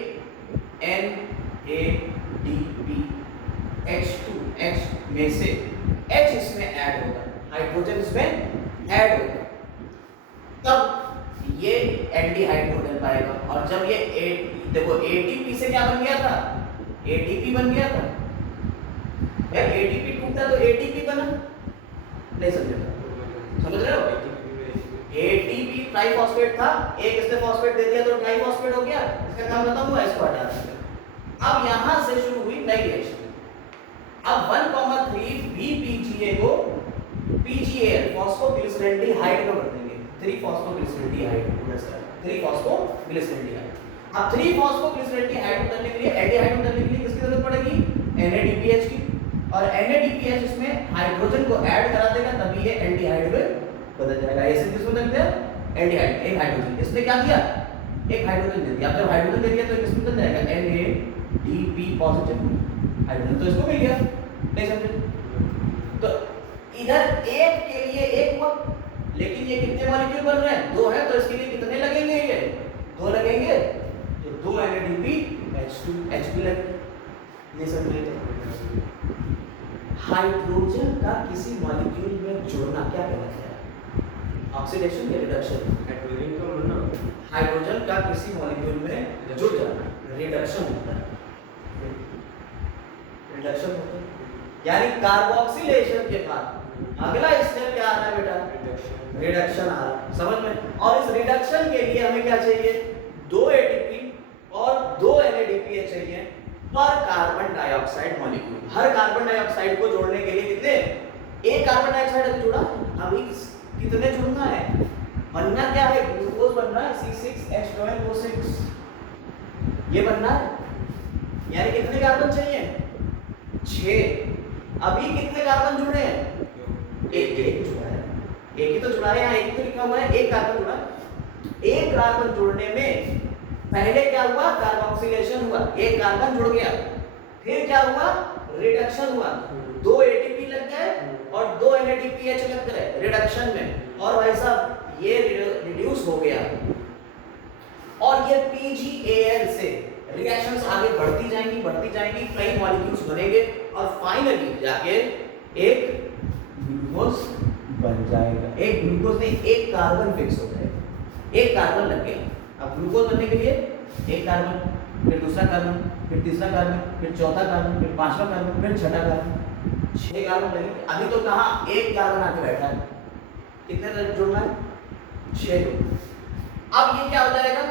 NADPH2H में से H इसमें ऐड होगा, हाइड्रोजन इसमें ऐड होगा, तब ये एल्डिहाइड बन पाएगा। और जब ये देखो ATP से क्या बन गया था? ATP बन गया था यार, ATP टूटा तो ATP बना, नहीं समझे? समझ रहे हो? ATP ट्राइफॉस्फेट था, एक इसने फॉस्फेट दे दिया तो ट्राइफॉस्फेट हो गया, इसका काम खत्म हुआ, इसको हटा दिया। अब यहां से शुरू हुई नई रिएक्शन। अब 1,3 BPGA को PGAL, फॉस्फोग्लिसरेल्डिहाइड में बदलेंगे, 3 फॉस्फोग्लिसरेल्डिहाइड, 3 फॉस्फोग्लिसरेल्डिहाइड। अब 3 फॉस्फोग्लिसरेल्डिहाइड बदलने के लिए, एल्डिहाइड बदलने के लिए किसकी जरूरत पड़ेगी? NADPH की। और NADPH इसमें हाइड्रोजन को ऐड करा देगा, तभी ये एल्डिहाइड में बदल जाएगा। एसिड किस बदल गया? एल्डिहाइड, एक हाइड्रोजन। इसने क्या किया? एक हाइड्रोजन दे दिया। जब हाइड्रोजन दे दिया तो किस बदल जाएगा? NADP positive. हाइड्रोजन तो इसको मिल गया, नहीं समझे? तो इधर एक के लिए एक हुआ, लेकिन ये कितने मॉलिक्यूल बन रहे हैं? 2 है, तो इसके लिए कितने लगेंगे? ये 2 लगेंगे, तो 2 NADP H2 लगेंगे। ये समझे? हाइड्रोजन का किसी मॉलिक्यूल में जुड़ना क्या कहलाता है? ऑक्सीडेशन या रिडक्शन? हाइड्रोजन का बनना, हाइड्रोजन का किसी मॉलिक्यूल में जुड़ जाना रिडक्शन होता है। रिडक्शन होता है, यानी कार्बोक्सिलेशन के बाद अगला स्टेप क्या आ रहा है बेटा? रिडक्शन आ रहा है, समझ में? और इस रिडक्शन के लिए हमें क्या चाहिए? 2 ATP और 2 NADPH चाहिए पर कार्बन डाइऑक्साइड मॉलिक्यूल। हर कार्बन डाइऑक्साइड को जोड़ने के लिए कितने? एक कार्बन डाइऑक्साइड अभी जुड़ा, अभी कितने जुड़ना है? बनना क्या है? ग्लूकोज बनना है, C6H12O6 ये बनना है। यानी कितने कार्बन चाहिए? 6। अभी कितने कार्बन जुड़े हैं? एक जुड़ा है, एक ही तो जुड़ा है, यहाँ एक ही तो लिखा हुआ है, एक कार्बन जुड़ा है। एक कार्बन जुड़ने में पहले क्या हुआ? कार्बोक्सिलेशन हुआ, एक कार्बन जुड़ गया, फिर क्या हुआ? रिडक्शन हुआ, 2 ATP लग गए और 2 NADPH लग गए रिडक्शन में, और भाई साहब ये रिड्यूस हो गया, और ये PgAl से रिएक्शंस आगे बढ़ती जाएंगी, कई मॉलिक्यूल्स बनेंगे और फाइनली जाके एक ग्लूकोज बन जाएगा। एक ग्लूकोज नहीं, एक कार्बन फिक्स हो जाएगा, एक कार्बन लग गया। अब ग्लूकोज बनने के लिए एक कार्बन, फिर दूसरा कार्बन, फिर तीसरा कार्बन, फिर चौथा कार्बन, फिर पांचवा कार्बन, फिर छठा कार्बन, 6 कार्बन लगेंगे। अभी तो कहाँ एक कार्बन आके बैठा है, कितने तक जुड़ना है? 6। अब ये क्या हो जाएगा?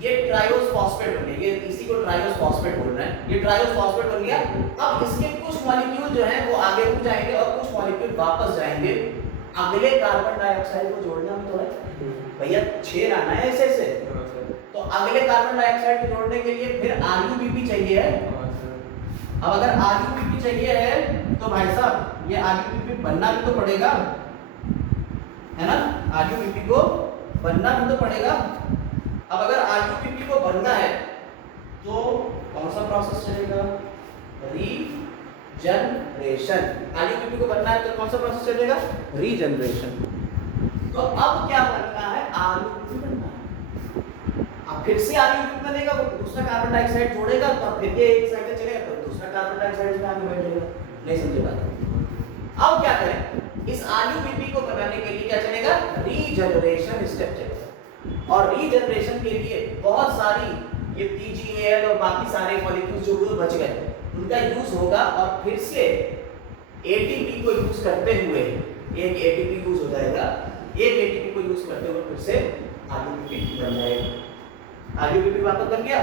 ये ट्रायोस फॉस्फेट बन गया, ये इसी को ट्रायोस फॉस्फेट बोल रहे हैं, ये ट्रायोस फॉस्फेट बन गया। अब इसके कुछ मॉलिक्यूल जो है वो आगे रुक जाएंगे और कुछ मॉलिक्यूल वापस जाएंगे अगले कार्बन डाइऑक्साइड को जोड़ने में। थोड़ा भैया 6 लाना है ऐसे से, तो अगले कार्बन डाइऑक्साइड को जोड़ने के लिए फिर RUPP चाहिए है। अब अगर RUPP चाहिए है तो भाई साहब ये RUPP बनना भी तो पड़ेगा, है ना? RUPP को बनना भी तो पड़ेगा। अब अगर RUPP को बनना है तो कौन सा प्रोसेस चलेगा? रीजनरेशन। RUPP को बनना है तो कौन सा प्रोसेस चलेगा? रीजनरेशन। तो अब क्या बनना है? RUPP बनना है। अब फिर से RUPP बनेगा, वो दूसरा कार्बन डाइऑक्साइड जोड़ेगा, तो फिर ये एक साइकिल चलेगा, तो दूसरा कार्बन डाइऑक्साइड में आगे बैठेगा। नहीं समझे बात? अब क्या करें? इस RUPP को बनाने के लिए क्या चलेगा? रीजनरेशन स्टेप चलेगा। और रीजनरेशन के लिए बहुत सारी ये PgAl और बाकी सारे मॉलिक्यूल्स जो बच गए उनका यूज होगा, और फिर से ATP को यूज करते हुए एक ATP यूज हो जाएगा, एक ATP को यूज करते हुए फिर से RUPP बन जाएगा। RUPP वापस बन गया,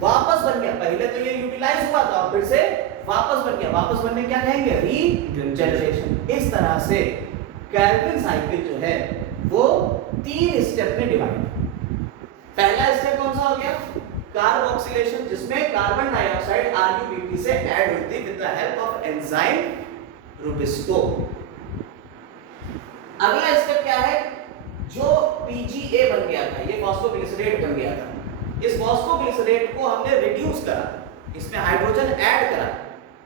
वापस बन गया। पहले तो ये यूटिलाइज हुआ था और फिर से वापस बन गया। वापस बनने क्या कहेंगे? रीजनरेशन। इस तरह से कैल्विन साइकिल जो है वो 3 स्टेप में डिवाइड है। पहला स्टेप कौन सा हो गया? कार्बोक्सिलेशन, जिसमें कार्बन डाइऑक्साइड RUPP से ऐड होती है with the help of enzyme Rubisco. अगला स्टेप क्या है? जो PGA बन गया था, ये फॉस्फोग्लिसरेट बन गया था, इस फॉस्फोग्लिसरेट को हमने रिड्यूस करा, इसमें हाइड्रोजन ऐड करा,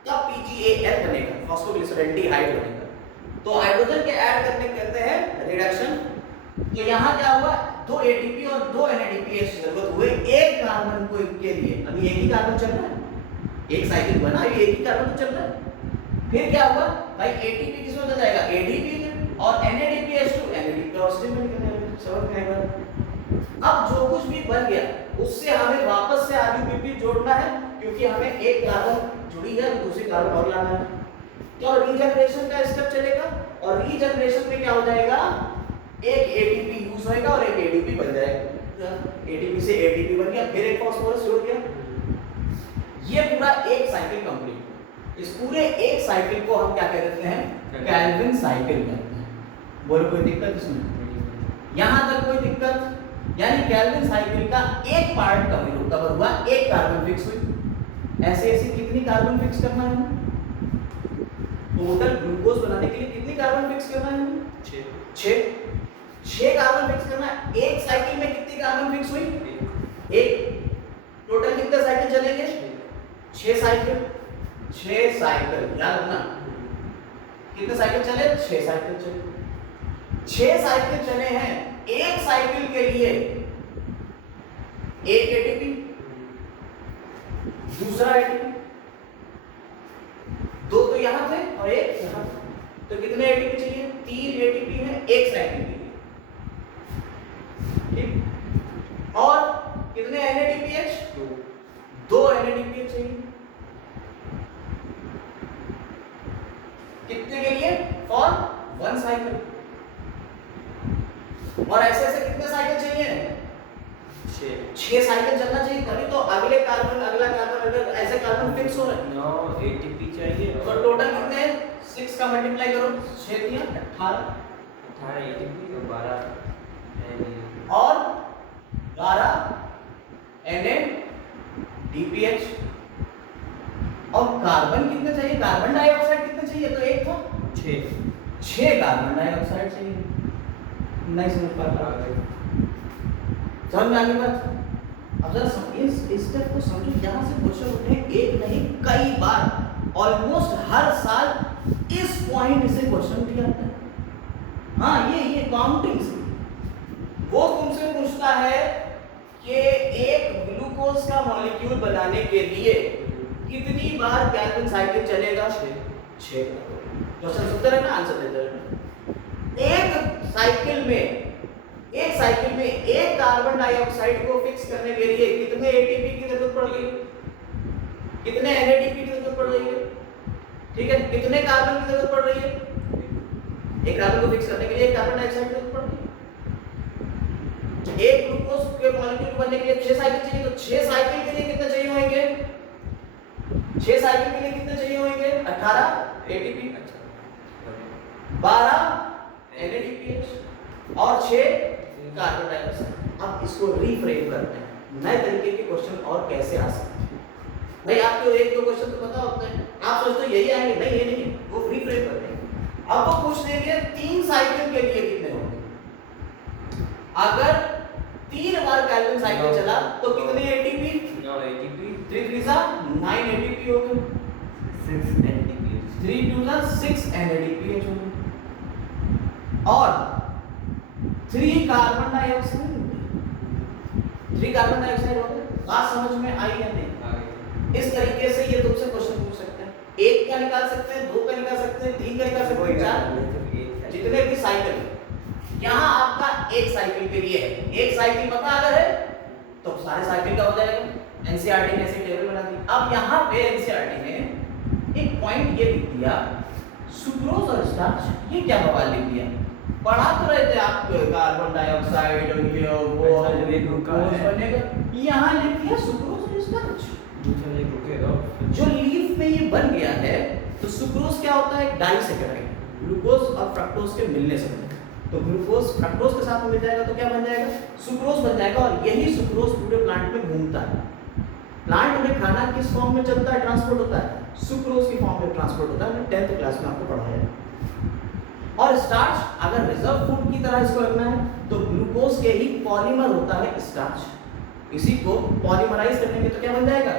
तब PGAL बनेगा, फॉस्फोग्लिसरेल्डिहाइड बनेगा। तो हाइड्रोजन के ऐड करने कहते हैं रिडक्शन। तो यहाँ क्या हुआ? 2 ATP और 2 NADPH की जरूरत हुए एक कार्बन को के लिए। अभी एक ही कार्बन चल रहा है, एक साइकिल बना, ये एक ही कार्बन तो चल रहा है। फिर क्या हुआ भाई? ATP किसमें बदल जाएगा? ADP में, और NADPH2 NADP ऑक्सीजन में निकल जाएगा। समझ में आएगा? अब जो कुछ भी बन गया उससे हमें वापस से RUPP जोड़ना है, क्योंकि हमें एक कार्बन जुड़ी है, दूसरी कार्बन और लाना है। तो रीजनरेशन का स्टेप चलेगा, और रीजनरेशन में क्या हो जाएगा? एक ATP यूज होएगा और एक ADP बन जाएगा। ATP से ATP बन गया, फिर एक फास्फोरस जुड़ गया। ये पूरा एक साइकिल कंप्लीट। इस पूरे एक साइकिल को हम क्या कहते हैं? कैल्विन साइकिल कहते हैं। बोलो कोई दिक्कत इसमें? यहां तक कोई दिक्कत? यानी कैल्विन साइकिल का एक पार्ट कवर हुआ, एक कार्बन फिक्स हुई। ऐसे ऐसे कितनी कार्बन फिक्स करना है? टोटल ग्लूकोज बनाने के लिए कितनी कार्बन फिक्स करना है? 6 कार्बन फिक्स करना है। एक साइकिल में कितनी कार्बन फिक्स हुई? एक। टोटल कितने साइकिल चलेंगे? 6 साइकिल। 6 साइकिल, याद रखना कितने साइकिल चले, 6 साइकिल चले। 6 साइकिल चले हैं, एक साइकिल के लिए एक एटीपी, दूसरा एटीपी, दो तो यहां थे और एक यहां, तो कितने एटीपी चाहिए, 3 एटीपी है एक साइकिल के लिए, ठीक। और कितने NADPH, 2 NADPH चाहिए, कितने के लिए, फॉर 1 साइकिल। और ऐसे ऐसे कितने साइकिल चाहिए, 6 साइकिल चलना चाहिए, तभी तो अगला कार्बन अगर ऐसे कार्बन फिक्स हो रहे हैं। 9 ATP चाहिए, तो टोटल कितने हैं, 6 का मल्टीप्लाई करो, 6 दिया 18 ATP और 12 और 12 NADPH। और कार्बन कितने चाहिए, कार्बन डाइऑक्साइड कितने चाहिए, तो एक था 6 कार्बन डाइऑक्साइड चाहिए। नहीं समझ पाता, समझ में आ गई बात। अब जरा इस स्टेप को समझो, यहाँ से क्वेश्चन उठे एक नहीं कई बार, ऑलमोस्ट हर साल इस पॉइंट से क्वेश्चन उठ जाता है। हाँ ये काउंटिंग से वो तुमसे पूछता है कि एक ग्लूकोज का मॉलिक्यूल बनाने के लिए कितनी बार कार्बन साइकिल चलेगा, 6। क्वेश्चन सुनते रहना, आंसर देते रहना। एक साइकिल में एक कार्बन डाइऑक्साइड को फिक्स करने के लिए कितने एटीपी की जरूरत पड़ रही है, कितने NADP की जरूरत पड़ रही है, ठीक है, कितने कार्बन की जरूरत पड़ रही है, एक कार्बन को फिक्स करने के लिए एक कार्बन डाइऑक्साइड की जरूरत पड़ रही है। एक ग्लूकोज के मॉलिक्यूल को बनने के लिए 6 साइकिल चाहिए, तो 6 साइकिल के लिए कितने चाहिए होंगे, 6 साइकिल के लिए कितने चाहिए होंगे, 18 ATP, 12 NADPH और 6 कार्बन डाइऑक्साइड। अब इसको रीफ्रेम करते हैं, नए तरीके के क्वेश्चन और कैसे आ सकते हैं। भाई आपको 1-2 क्वेश्चन तो पता होते हैं, आप सोचते हो यही आएंगे, नहीं ये नहीं, वो रीफ्रेम करते हैं। अब वो पूछ लेंगे 3 साइकिल के लिए कितने होंगे, अगर 3 बार कार्बन साइकिल चला तो कितने ATP, 9 ATP, 3 3 9 ATP हो गए, 6 NADPH, 3 2 6 NADPH हो गए, और 3 कार्बन डाइऑक्साइड हो गए, 3 कार्बन डाइऑक्साइड हो गए। बात समझ में आई या नहीं? इस तरीके से ये तुमसे क्वेश्चन पूछ सकते हैं, 1 का निकाल सकते हैं, 2 का निकाल सकते हैं, 3 का निकाल सकते हैं, 4, जितने भी साइकिल। यहाँ आपका एक साइकिल के लिए है, एक साइकिल पता अगर है तो सारे साइकिल का हो जाएगा। एनसीईआरटी ने ऐसे टेबल बना दी। अब यहाँ पे एनसीईआरटी ने एक पॉइंट ये लिख दिया, सुक्रोज और स्टार्च, ये क्या बवाल लिख दिया। पढ़ा तो रहे थे आप कार्बन डाइऑक्साइड और ये वो बनेगा, यहाँ लिख दिया सुक्रोज और स्टार्च। जो लीफ में ये बन गया है, तो सुक्रोज क्या होता है, एक डाइसैकेराइड, ग्लूकोज और फ्रक्टोज के मिलने से बनेगा। तो ग्लूकोज फ्रक्टोज के साथ में मिल जाएगा तो क्या बन जाएगा, सुक्रोज बन जाएगा। और यही सुक्रोज पूरे प्लांट में घूमता है। प्लांट में खाना किस फॉर्म में चलता है, ट्रांसपोर्ट होता है, सुक्रोज की फॉर्म में ट्रांसपोर्ट होता है। 10th क्लास में आपको पढ़ाया है। और स्टार्च अगर रिजर्व फूड की तरह इसको रखना है तो ग्लूकोज के ही पॉलीमर होता है स्टार्च, इसी को पॉलीमराइज करेंगे तो क्या बन जाएगा,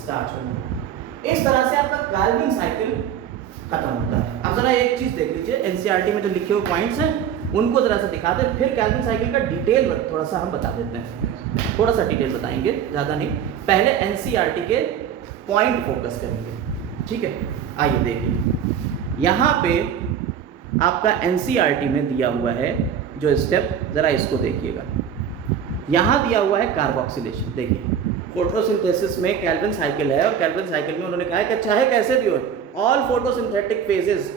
स्टार्च बनेगा। इस तरह से आपका कार्बन साइकिल खत्म होता है। अब जरा एक चीज देख लीजिए, एनसीईआरटी में जो लिखे हुए पॉइंट्स हैं उनको जरा सा दिखा दे, फिर कार्बन साइकिल का डिटेल थोड़ा सा हम बता देते हैं, थोड़ा सा डिटेल बताएंगे, ज़्यादा नहीं। पहले एनसीईआरटी के पॉइंट फोकस करेंगे, ठीक है। आइए देखिए, यहाँ पे आपका एनसीईआरटी में दिया हुआ है जो स्टेप, ज़रा इसको देखिएगा। यहाँ दिया हुआ है कार्बोक्सिलेशन। देखिए फोटोसिंथेसिस में कैल्विन साइकिल है, और कैल्विन साइकिल में उन्होंने कहा है कि चाहे कैसे भी हो, ऑल फोटोसिंथेटिक फेजेस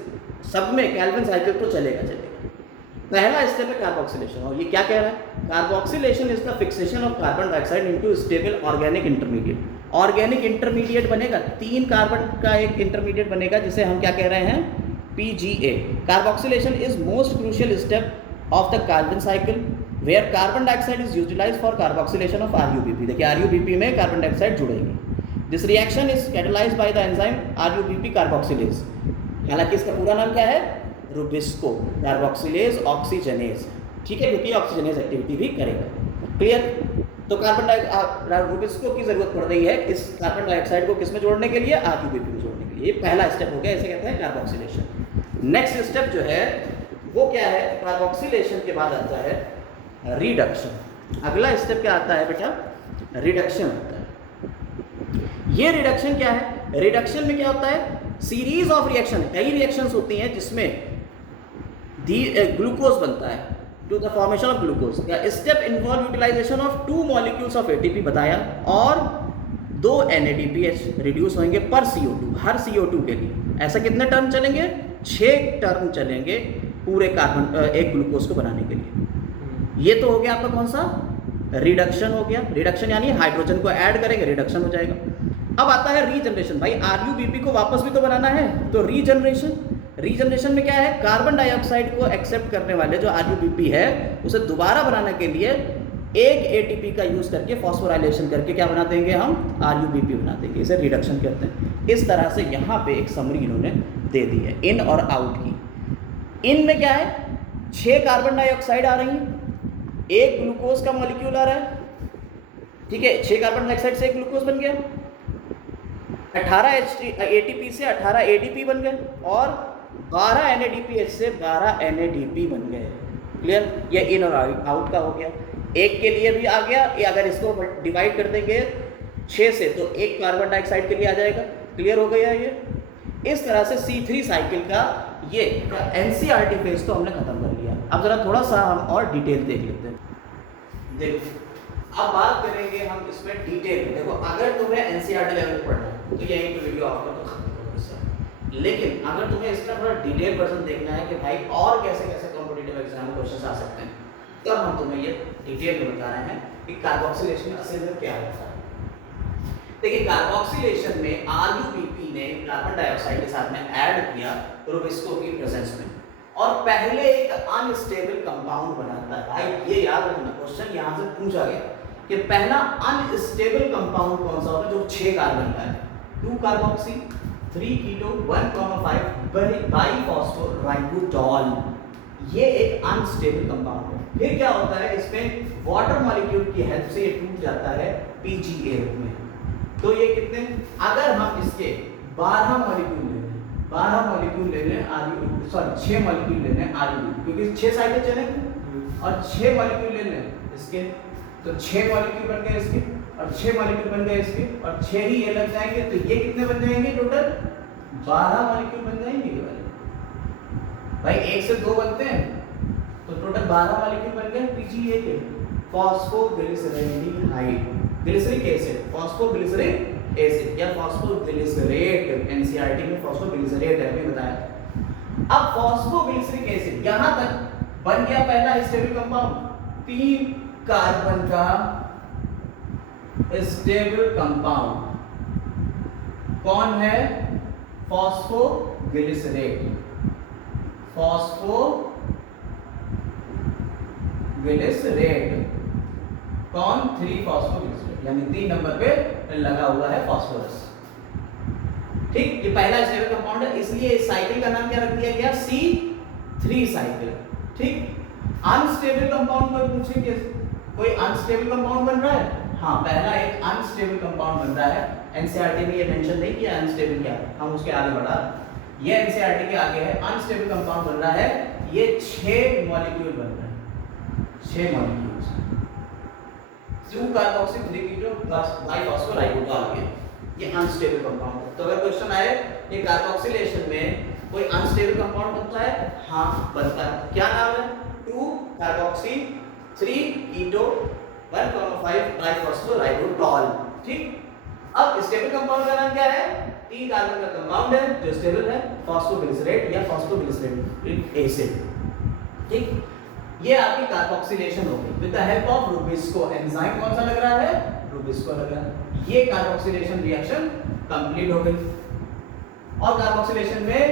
सब में कैल्विन साइकिल तो चलेगा। पहला स्टेप है कार्बोक्सिलेशन, और ये क्या कह रहा है, carboxylation is the fixation of carbon dioxide into stable organic intermediate. Organic intermediate बनेगा, 3 कार्बन का एक इंटरमीडिएट बनेगा जिसे हम क्या कह रहे हैं, PGA। Carboxylation is most crucial step of the carbon cycle where carbon dioxide is utilised for carboxylation of RuBP। देखिए RuBP में कार्बन डाइऑक्साइड जुड़ेगी। This reaction is catalysed by the enzyme RuBP carboxylase. हालांकि इसका पूरा नाम क्या है, रुबिस्को कार्बोक्सिलेज ऑक्सीजनेज, ठीक है, क्योंकि ऑक्सीजनेज एक्टिविटी भी करेगा। क्लियर। तो रुबिस्को की जरूरत पड़ रही है इस कार्बन डाइऑक्साइड को किस में जोड़ने के लिए, RuBP में जोड़ने के लिए। ये पहला स्टेप हो गया, इसे कहते हैं कार्बोक्सिलेशन। नेक्स्ट स्टेप जो है वो क्या है, कार्बोक्सिलेशन के बाद आता है रिडक्शन। अगला स्टेप क्या आता है बेटा, रिडक्शन आता है। ये रिडक्शन क्या है, रिडक्शन में क्या होता है, सीरीज ऑफ रिएक्शन, कई रिएक्शंस होती हैं जिसमें ग्लूकोज बनता है to the formation of glucose. Step involve utilisation of 2 molecules of ATP बताया और 2 NADPH रिड्यूस होंगे पर CO2, हर CO2 के लिए। ऐसा कितने टर्म चलेंगे, 6 टर्म चलेंगे पूरे कार्बन एक ग्लूकोज को बनाने के लिए। ये तो हो गया आपका कौन सा, रिडक्शन हो गया। रिडक्शन यानी हाइड्रोजन को ऐड करेंगे, रिडक्शन हो जाएगा। अब आता है रीजनरेशन। भाई RUBP को वापस भी तो बनाना है, तो रीजनरेशन। रीजनरेशन में क्या है, कार्बन डाइऑक्साइड को एक्सेप्ट करने वाले जो RUBP है उसे दोबारा बनाने के लिए एक ATP का यूज करके फॉस्फोराइलेशन करके क्या बना देंगे, हम RUBP बना देंगे। इसे रिडक्शन कहते हैं। इस तरह से यहाँ पे एक समरी इन्होंने दे दी है इन और आउट की। इन में क्या है, 6 कार्बन डाइऑक्साइड आ रही हैं, एक ग्लूकोज का मॉलिक्यूल आ रहा है, ठीक है। 6 कार्बन डाइऑक्साइड से एक ग्लूकोज बन गया, 18 ATP से 18 ADP बन गए और 12 NADPH से 12 NADP बन गए। क्लियर, ये इन और आउट का हो गया। एक के लिए भी आ गया, ये अगर इसको डिवाइड कर देंगे 6 से तो एक कार्बन डाइऑक्साइड के लिए आ जाएगा। क्लियर हो गया ये। इस तरह से C3 साइकिल का ये NCERT फेज तो हमने खत्म कर लिया। अब जरा थोड़ा सा हम और डिटेल देख लेते हैं। देखो अब बात करेंगे हम इसमें डिटेल। देखो अगर तुम्हें NCERT लेवल पढ़ना है तो यही तो वीडियो आपका तो खत्म करो इससे। लेकिन अगर तुम्हें इसका थोड़ा डिटेल वर्जन देखना है कि भाई और कैसे कैसे कॉम्पिटिटिव एग्जाम में क्वेश्चन आ सकते हैं, तब हम तुम्हें ये डिटेल में बता रहे हैं कि कार्बोक्सिलेशन असल में क्या होता है। देखिए कार्बोक्सिलेशन में RUBP ने कार्बन डाइऑक्साइड के साथ में ऐड किया रूबिस्को की प्रेजेंस में और पहले एक अनस्टेबल कंपाउंड बनाता है। भाई ये याद रखना, क्वेश्चन यहाँ से पूछा गया कि पहला अनस्टेबल कंपाउंड कौन सा होता है जो 6 कार्बन का है, 2 कार्बोक्सी 3 कीटो 1,5 बाइफॉस्फोराइबोटॉल। ये एक अनस्टेबल कंपाउंड है। फिर क्या होता है, इसमें वाटर मॉलिक्यूल की हेल्प से ये टूट जाता है PGA रूप में। तो ये कितने, अगर हम इसके 12 मॉलिक्यूल ले लें, 12 मॉलिक्यूल ले लें RUBP, सॉरी 6 मॉलिक्यूल ले लें RUBP, क्योंकि 6 साइकिल चलेंगे और 6 मॉलिक्यूल ले लें इसके, तो 6 मॉलिक्यूल बन गए इसके और 6 मॉलिक्यूल बन गए इसके और 6 ही ये लग जाएंगे, तो ये कितने बन जाएंगे टोटल, 12 मॉलिक्यूल बन जाएंगे ये वाले। भाई 1 से 2 बनते हैं तो टोटल 12 मॉलिक्यूल बन गए PGA के। फॉस्फोग्लिसरेडिहाइड, ग्लिसरिक एसिड, फॉस्फोग्लिसरिक एसिड या फॉस्फोग्लिसरेट, NCERT में फॉस्फोग्लिसरेट है अभी बताया। अब फॉस्फोग्लिसरिक एसिड यहां तक बन गया पहला स्टेबल कंपाउंड, 3 कार्बन का स्टेबल कंपाउंड कौन है, फॉस्फोग्लिसरेट, फॉस्फोग्लिसरेट कौन, 3 फॉस्फोग्लिसरेट, यानी 3 नंबर पे लगा हुआ है फॉस्फोरस। ठीक, ये पहला स्टेबल कंपाउंड है, इसलिए इस साइकिल का नाम क्या रख दिया गया, C3 साइकिल। ठीक, अनस्टेबल कंपाउंड में पूछेंगे कोई अनस्टेबल कंपाउंड बन रहा है, हाँ पहला एक अनस्टेबल कंपाउंड बन रहा है। NCERT में ये मेंशन नहीं किया अनस्टेबल क्या, हम उसके आगे बढ़ा, ये NCERT के आगे है, अनस्टेबल कंपाउंड बन रहा है, ये 6 मॉलिक्यूल बन रहा है, 6 मॉलिक्यूल्स, 2 कार्बोक्सी 3 कीटो प्लस बाइफॉस्फोराइबोटॉल, ये अनस्टेबल कंपाउंड है। तो अगर क्वेश्चन आए कि कार्बोक्सिलेशन में कोई अनस्टेबल कंपाउंड बनता है, हाँ बनता है, क्या नाम है, 2 कार्बोक्सी 3 कीटो 1,5 डाइफॉस्फोराइबोटॉल। ठीक, अब स्टेबल कंपाउंड का नाम क्या है, 3 कार्बन का कंपाउंड है जो स्टेबल है, फॉस्फोग्लिसरेट या फॉस्फोग्लिसरेट एसिड। ठीक, ये आपकी कार्बोक्सिलेशन हो गई with the help of rubisco. Enzyme कौन सा लग रहा है, रूबिस्को लग रहा है। ये कार्बोक्सिलेशन रिएक्शन कंप्लीट हो गई। और कार्बोक्सिलेशन में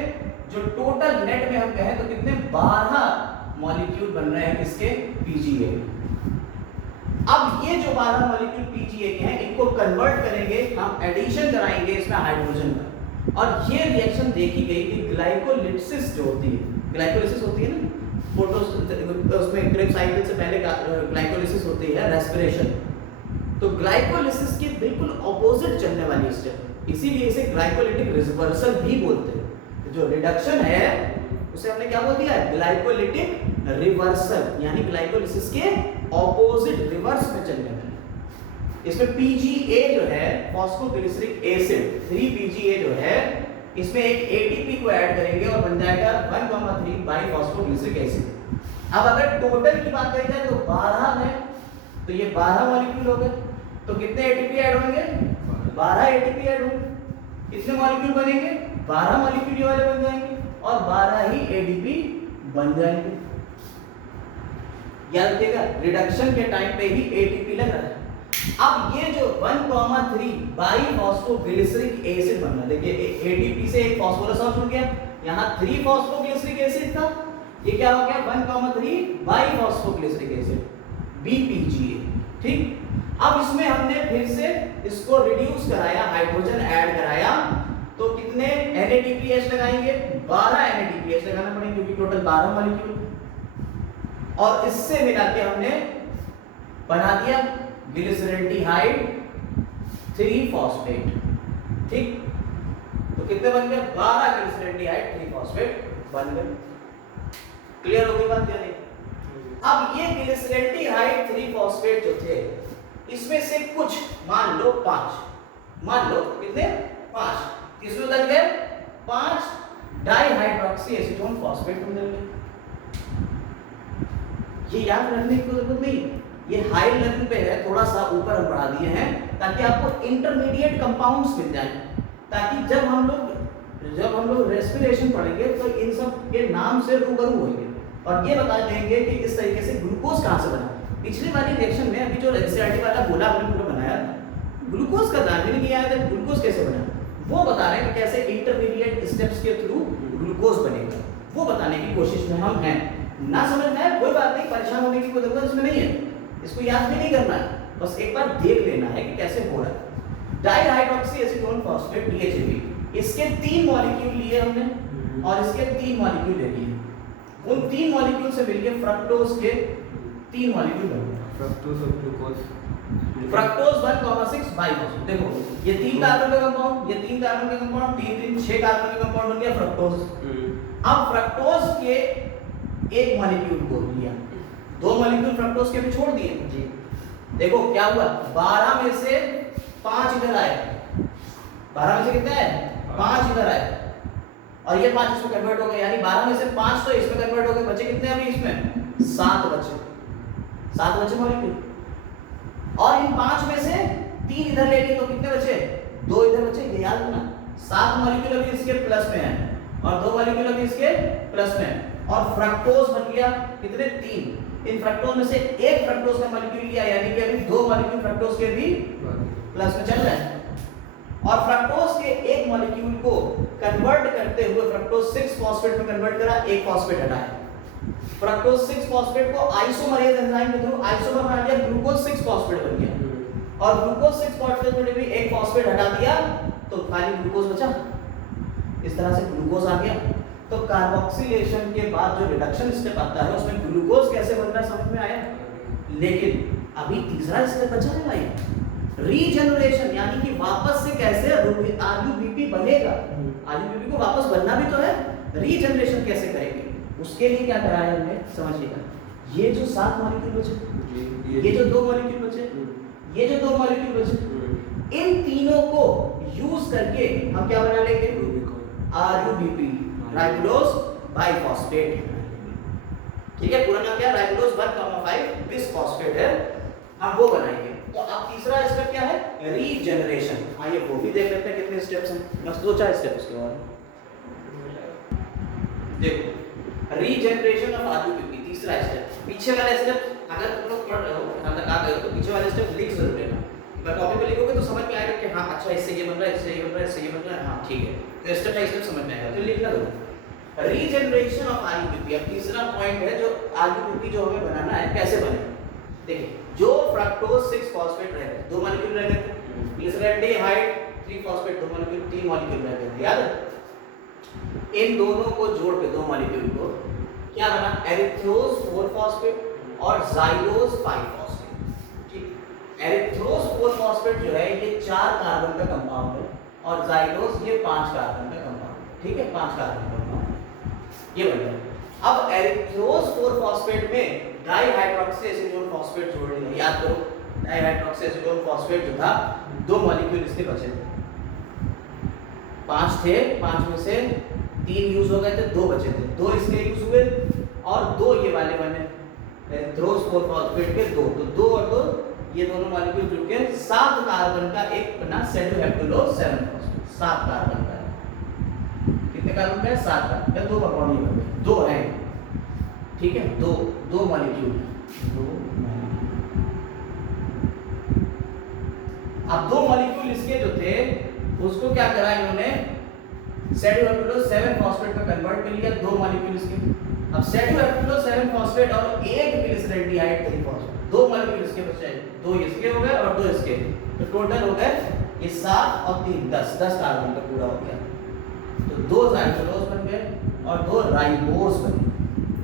जो टोटल नेट में हम कहें तो कितने, 12 मॉलिक्यूल बन रहे हैं किसके, PGA। अब ये जो 12 मॉलिक्यूल PGA के हैं, इनको कन्वर्ट करेंगे हम, एडिशन कराएंगे इसमें हाइड्रोजन का, और ये रिएक्शन देखी गई कि ग्लाइकोलिसिस जो होती है, ग्लाइकोलिसिस होती है ना, उसमें क्रेब साइकिल से पहले ग्लाइकोलिसिस होती है, रेस्पिरेशन। तो ग्लाइकोलिसिस के बिल्कुल ऑपोजिट चलने वाली स्टेप, इसीलिए इसे ग्लाइकोलिटिक रिवर्सल भी बोलते हैं। तो जो रिडक्शन है उसे हमने क्या बोल दिया है, ग्लाइकोलिटिक रिवर्सल, यानी ग्लाइकोलिसिस के ऑपोजिट रिवर्स में चलने में। इसमें PGA जो है फॉस्फोग्लिसरिक एसिड 3-PGA जो है, इसमें एक ATP को ऐड करेंगे और बन जाएगा 1,3 बाइफॉस्फोग्लिसरिक एसिड। अब अगर टोटल की बात करी जाए तो 12 है, तो ये 12 मॉलिक्यूल हो गए। तो कितने ATP ऐड होंगे, 12 ATP ऐड होंगे। कितने मॉलिक्यूल बनेंगे, 12 मॉलिक्यूल ये वाले बन जाएंगे और 12 ही ADP बन जाएंगे। याद रखिएगा रिडक्शन के टाइम पे ही ATP लग रहा है। अब ये जो 1,3 बाइफॉस्फोग्लिसरिक एसिड बन रहा है, देखिए ATP से एक फास्फोरस और जुड़ गया, यहाँ 3 फॉस्फोग्लिसरिक एसिड था, ये क्या हो गया 1,3 बाइफॉस्फोग्लिसरिक एसिड BPGA। ठीक, अब इसमें हमने फिर से इसको रिड्यूस कराया, हाइड्रोजन ऐड कराया, तो कितने NADPH लगाएंगे, 12 NADPH लगाना पड़ेंगे क्योंकि टोटल 12 मॉलिक्यूल, और इससे मिला के हमने बना दिया ग्लिसरल्डिहाइड 3-फॉस्फेट। ठीक, तो कितने बन गए, 12 ग्लिसरल्डिहाइड 3-फॉस्फेट बन गए। क्लियर हो गई बात या नहीं? अब ये ग्लिसरल्डिहाइड 3-फॉस्फेट जो थे, इसमें से कुछ मान लो 5, मान लो कितने 5, इसमें बदल गए 5 डाइहाइड्रोक्सी एसीटोन फॉस्फेट बदल गए। ये याद रखने की जरूरत नहीं, ये हाई लेवल पे है, थोड़ा सा ऊपर हम बढ़ा दिए हैं ताकि आपको इंटरमीडिएट कंपाउंड्स मिल जाएं, ताकि जब हम लोग रेस्पिरेशन पढ़ेंगे तो इन सब के नाम से रूबरू होंगे और ये बता देंगे कि इस तरीके से ग्लूकोज कहाँ से बना। पिछली वाली रिएक्शन में अभी जो NCERT वाला गोला हमने पूरा बनाया था, ग्लूकोज का नाम भी नहीं आया था, ग्लूकोज कैसे बना वो बता रहे हैं कि कैसे इंटरमीडिएट स्टेप्स के थ्रू ग्लूकोज बनेगा, वो बताने की कोशिश में हम हैं। ना समझ में आए कोई बात नहीं, परेशान होने की कोई जरूरत इसमें नहीं है, इसको याद भी नहीं करना है, बस एक बार देख लेना है कि कैसे हो रहा है। डाइहाइड्रोक्सी एसीटोन फॉस्फेट DHAP, इसके 3 मॉलिक्यूल लिए हमने और इसके 3 मॉलिक्यूल ले लिए, उन 3 मॉलिक्यूल से मिलके फ्रक्टोज के 3 मॉलिक्यूल बने। फ्रक्टोज और ग्लूकोज, फ्रक्टोज 1,6 बाइफॉस्फेट। देखो ये 3 कार्बन का कंपाउंड, ये 3 कार्बन का कंपाउंड, 3 6 कार्बन का कंपाउंड बन गया फ्रक्टोज। अब फ्रक्टोज के एक मॉलिक्यूल को लिया, 2 मॉलिक्यूल फ्रक्टोज के भी छोड़ दिए जी। देखो क्या हुआ, 12 में से 5 इधर आए, 12 में से कितने आए, 5 इधर आए और ये 5 इसमें कन्वर्ट हो गए, यानी 12 में से 5 तो इसमें कन्वर्ट हो गए, बचे कितने अभी इसमें 7 बचे मॉलिक्यूल। और इन 5 में से 3 इधर ले लिए तो कितने बचे, 2 इधर बचे। ये याद रखना 7 मॉलिक्यूल अभी इसके प्लस में है और 2 मॉलिक्यूल अभी इसके प्लस में है और फ्रक्टोज बन गया कितने, 3। इन फ्रक्टोज में से एक फ्रक्टोज का मॉलिक्यूल लिया, यानी कि अभी 2 मॉलिक्यूल फ्रक्टोज के भी प्लस में चल रहे हैं और फ्रक्टोज के एक मॉलिक्यूल को कन्वर्ट करते हुए फ्रक्टोज 6-फॉस्फेट में कन्वर्ट करा, एक फॉस्फेट हटाया। फ्रक्टोज 6-फॉस्फेट को आइसोमरेज एंजाइम के थ्रू आइसोमर बना दिया, ग्लूकोज 6-फॉस्फेट बन गया और ग्लूकोज 6-फॉस्फेट में भी एक फॉस्फेट हटा दिया तो खाली ग्लूकोज बचा। इस तरह से ग्लूकोज आ गया। तो कार्बोक्सिलेशन के बाद जो रिडक्शन स्टेप आता है उसमें ग्लूकोज कैसे बन रहा है समझ में आया। लेकिन अभी तीसरा स्टेप बचा है भाई, रीजनरेशन, यानी कि वापस से कैसे RUBP बनेगा। RUBP को वापस बनना भी तो है, रीजनरेशन कैसे करेंगे, उसके लिए क्या कराया हमने समझिएगा। ये जो 7 मॉलिक्यूल बचे, ये जो 2 मॉलिक्यूल बचे, ये जो 2 मॉलिक्यूल बचे, इन तीनों को यूज करके हम क्या बना लेंगे, RUBP, राइबोलोज बाइफॉस्फेट। ठीक है, पूरा नाम क्या है, राइबोलोज 1,5 बिसफॉस्फेट है, हम वो बनाएंगे। तो अब तीसरा स्टेप क्या है, रीजनरेशन। आइए वो भी देख लेते हैं कितने स्टेप्स हैं, बस 2-4 स्टेप उसके बाद। देखो रीजनरेशन ऑफ RUBP तीसरा स्टेप। पीछे वाला स्टेप अगर तुम लोग पढ़ रहे हो, यहां तक आ गए हो तो पीछे वाला स्टेप लिख जरूर लेना। अगर कॉपी पे लिखोगे तो समझ में आएगा कि हाँ अच्छा इससे ये बन रहा है, इससे ये बन रहा है, इससे ये बन रहा है, हाँ ठीक है, तो स्टेप बाय स्टेप समझ में आएगा, तो लिखना जरूर। रीजनरेशन ऑफ RUBP अब तीसरा पॉइंट है, जो RUBP जो हमें बनाना है कैसे बने। देखिए जो फ्रक्टोज 6-फॉस्फेट रह गए, 2 मॉलिक्यूल रह गए, ग्लिसरल्डिहाइड 3-फॉस्फेट 2 मॉलिक्यूल, 3 मॉलिक्यूल रह गए, याद है। इन दोनों को जोड़ के 2 मॉलिक्यूल को क्या बना, एरिथ्रोज 4-फॉस्फेट और जाइलोज 5-फॉस्फेट। ठीक, एरिथ्रोज 4-फॉस्फेट जो है ये 4 कार्बन का कंपाउंड है, और जाइलोज ये 5 कार्बन का कंपाउंड, ठीक है, 5 कार्बन का कंपाउंड ये बन गया। अब एरिथ्रोज 4 फॉस्फेट में डाइहाइड्रोक्सी एसीटोन फॉस्फेट जोड़ दिया, याद करो डाइहाइड्रोक्सी एसीटोन फॉस्फेट जो था 2 मॉलिक्यूल इसके बचे थे, 5 थे, 5 में से 3 यूज हो गए थे, 2 बचे थे, 2 इसके यूज हुए और 2 ये वाले बने एरिथ्रोज 4 फॉस्फेट के 2, तो 2 और 2 ये दोनों मॉलिक्यूल जुड़ के 7 कार्बन का एक बना सेडोहेप्टुलोज 7 फॉस्फेट, 7 कार्बन का है। कितने कार्बन का है? 7 कार्बन का, 2 परमाणु ये बने, 2 हैं, ठीक है, 2 मॉलिक्यूल, 2 अब 2 मॉलिक्यूल इसके जो थे उसको क्या करा इन्होंने सेडोहेप्टुलोज 7 फॉस्फेट में कन्वर्ट कर लिया, 2 मॉलिक्यूल इसके। अब सेडोहेप्टुलोज 7 फॉस्फेट और एक ग्लिसरॉल्डिहाइड 3 फॉस्फेट, 2 मॉलिक्यूल इसके बचे, 2 इसके हो गए और 2 इसके, तो टोटल हो गए ये 7 और 3 10 कार्बन का पूरा हो गया। तो 2 जाइलोज बन गए और 2 राइबोज बने,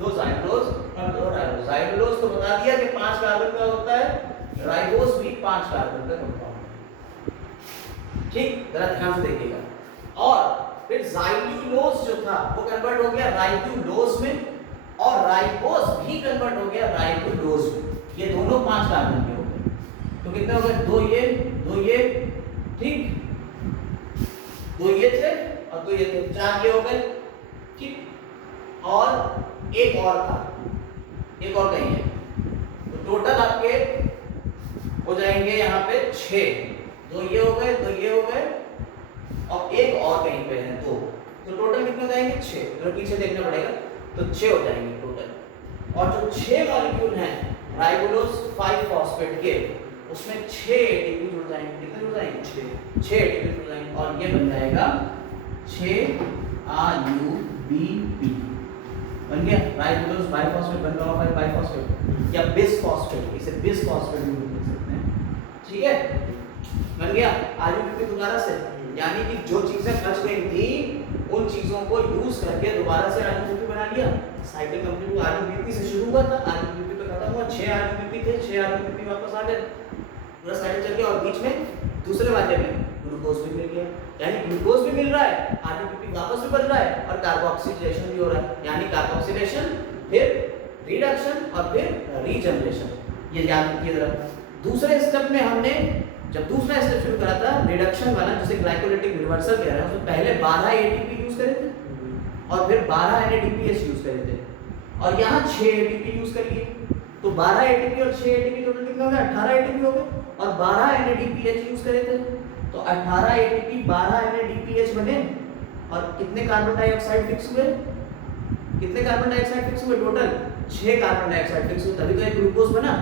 2 जाइलोज और 2 राइबोज। जाइलोज तो बता दिया कि 5 कार्बन का होता है, राइबोज भी 5 कार्बन का कंपाउंड है, ठीक, जरा ध्यान से देखिएगा। और फिर जाइलुलोज जो था वो कन्वर्ट हो गया राइबोलोज में और राइबोज भी कन्वर्ट हो गया राइबोलोज में, ये दोनों 5 कार्बन के हो गए, तो कितने हो गए? 2 ये, ठीक, 2 ये थे और 2 ये थे, 4 ये हो गए, ठीक, और एक और था, एक और कहीं है, तो टोटल आपके हो जाएंगे यहाँ पे 6, 2 ये हो गए, 2 ये हो गए और एक और कहीं पे है 2, तो टोटल कितने हो जाएंगे? 6, तो पीछे देखना पड़ेगा, तो 6 हो जाएंगे टोटल। और जो 6 मॉलिक्यूल हैं राइबोलोज 5 फॉस्फेट के, उसमें 6 एटीपी जुड़ जाएंगे, कितने जुड़ जाएंगे? 6 एटीपी जुड़ जाएंगे और ये बन जाएगा 6 RUBP, बन गया राइबोलोज 5 फॉस्फेट बन रहा है 5 फॉस्फेट या बिस फॉस्फेट, इसे बिस फॉस्फेट भी बोल सकते हैं, ठीक है, बन गया RUBP दोबारा से, यानी कि जो चीजें बच गई थी उन चीजों को यूज करके दोबारा से RUBP बना लिया। साइकिल कंप्लीट RUBP से शुरू हुआ था, RUBP पे खत्म हुआ, 6 RUBP थे, 6 RUBP वापस आ गए, पूरा साइकिल चल गया और बीच में दूसरे वाले में ग्लूकोज भी मिल गया, यानी ग्लूकोज भी मिल रहा है, RUBP वापस भी बन रहा है और कार्बोक्सिलेशन भी हो रहा है, यानी कार्बोक्सिलेशन फिर रिडक्शन और फिर रीजनरेशन, ये याद रखिए जरा। दूसरे स्टेप में हमने जब दूसरा स्टेप शुरू करा था रिडक्शन वाला, जिसे ग्लाइकोलिटिक रिवर्सल कह रहे हैं, उसमें पहले 12 एटीपी यूज करे थे और फिर 12 NADPH यूज करे थे और यहाँ 6 एटीपी यूज कर लिए, तो 12 एटीपी और 6 एटीपी टोटल कितना हो गया? 18 एटीपी हो गए और 12 NADPH यूज करे थे, तो 18 एटीपी 12 NADPH बने और कितने कार्बन डाइऑक्साइड फिक्स हुए? कितने कार्बन डाइऑक्साइड फिक्स हुए? टोटल 6 कार्बन डाइऑक्साइड फिक्स हुए, तभी तो एक ग्लूकोज बना।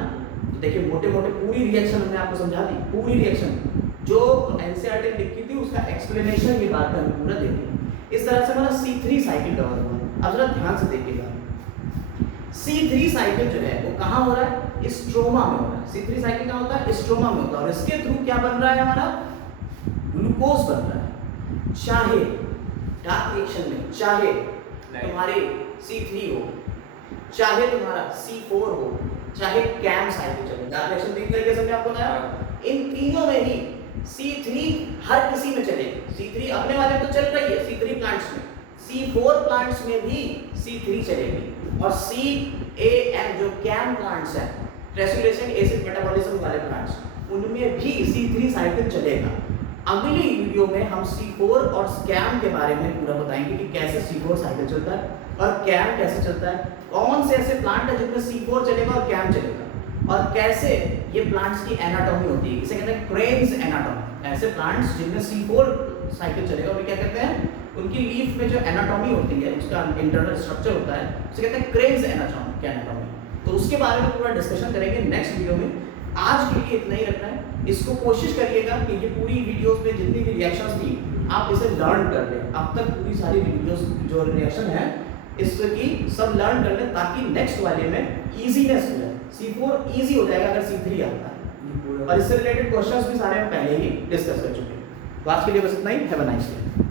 तो देखिए मोटे मोटे पूरी रिएक्शन हमने आपको समझा दी, पूरी रिएक्शन जो एनसीईआरटी ने लिखी थी उसका एक्सप्लेनेशन ये बात हमने पूरा दे दी। इस तरह से हमारा C3 साइकिल कवर हुआ। अब जरा ध्यान से देखिएगा, C3 साइकिल जो है वो कहाँ हो रहा है? स्ट्रोमा में हो रहा है। C3 साइकिल कहाँ होता है? स्ट्रोमा में होता है और इसके थ्रू क्या बन रहा है? हमारा ग्लूकोज बन रहा है। चाहे डार्क रिएक्शन में चाहे तुम्हारे C3 हो, चाहे तुम्हारा C4 हो, चाहे कैम साइकिल चले, डार्क रिएक्शन तीन तरीके से आपको बताया, इन तीनों में ही C3 हर किसी में चलेगी। C3 अपने वाले तो चल रही है C3 प्लांट्स में, C4 प्लांट्स में भी C3 चलेगी और CAM जो कैम प्लांट्स हैं, ट्रेसुलेशन एसिड मेटाबॉलिज्म वाले प्लांट्स, उनमें भी C3 साइकिल चलेगा। अगली वीडियो में हम C4 और कैम के बारे में पूरा बताएंगे कि कैसे C4 साइकिल चलता है और कैम कैसे चलता है, कौन से ऐसे प्लांट है जिनमें C4 चलेगा और कैम चलेगा और कैसे ये प्लांट्स की एनाटॉमी होती है, इसे कहते हैं क्रेन्स एनाटॉमी। ऐसे प्लांट्स जिनमें C4 साइकिल चलेगा उन्हें क्या कहते हैं? उनकी लीफ में जो एनाटॉमी होती है, उसका इंटरनल स्ट्रक्चर होता है, उसे कहते हैं क्रेन्स एनाटॉमी। तो उसके बारे में पूरा डिस्कशन करेंगे नेक्स्ट वीडियो में। आज के लिए इतना ही रखना है। इसको कोशिश करिएगा कि ये पूरी वीडियोस में जितनी भी रिएक्शंस थी आप इसे लर्न कर लें। अब तक पूरी सारी वीडियोस जो रिएक्शन है इसकी सब लर्न कर लें ताकि नेक्स्ट वाले में इजीनेस हो जाए। C4 इजी हो जाएगा अगर C3 आता है और इससे रिलेटेड क्वेश्चंस भी सारे हम पहले ही डिस्कस कर चुके हैं। तो आज के लिए बस इतना ही। Have a nice day.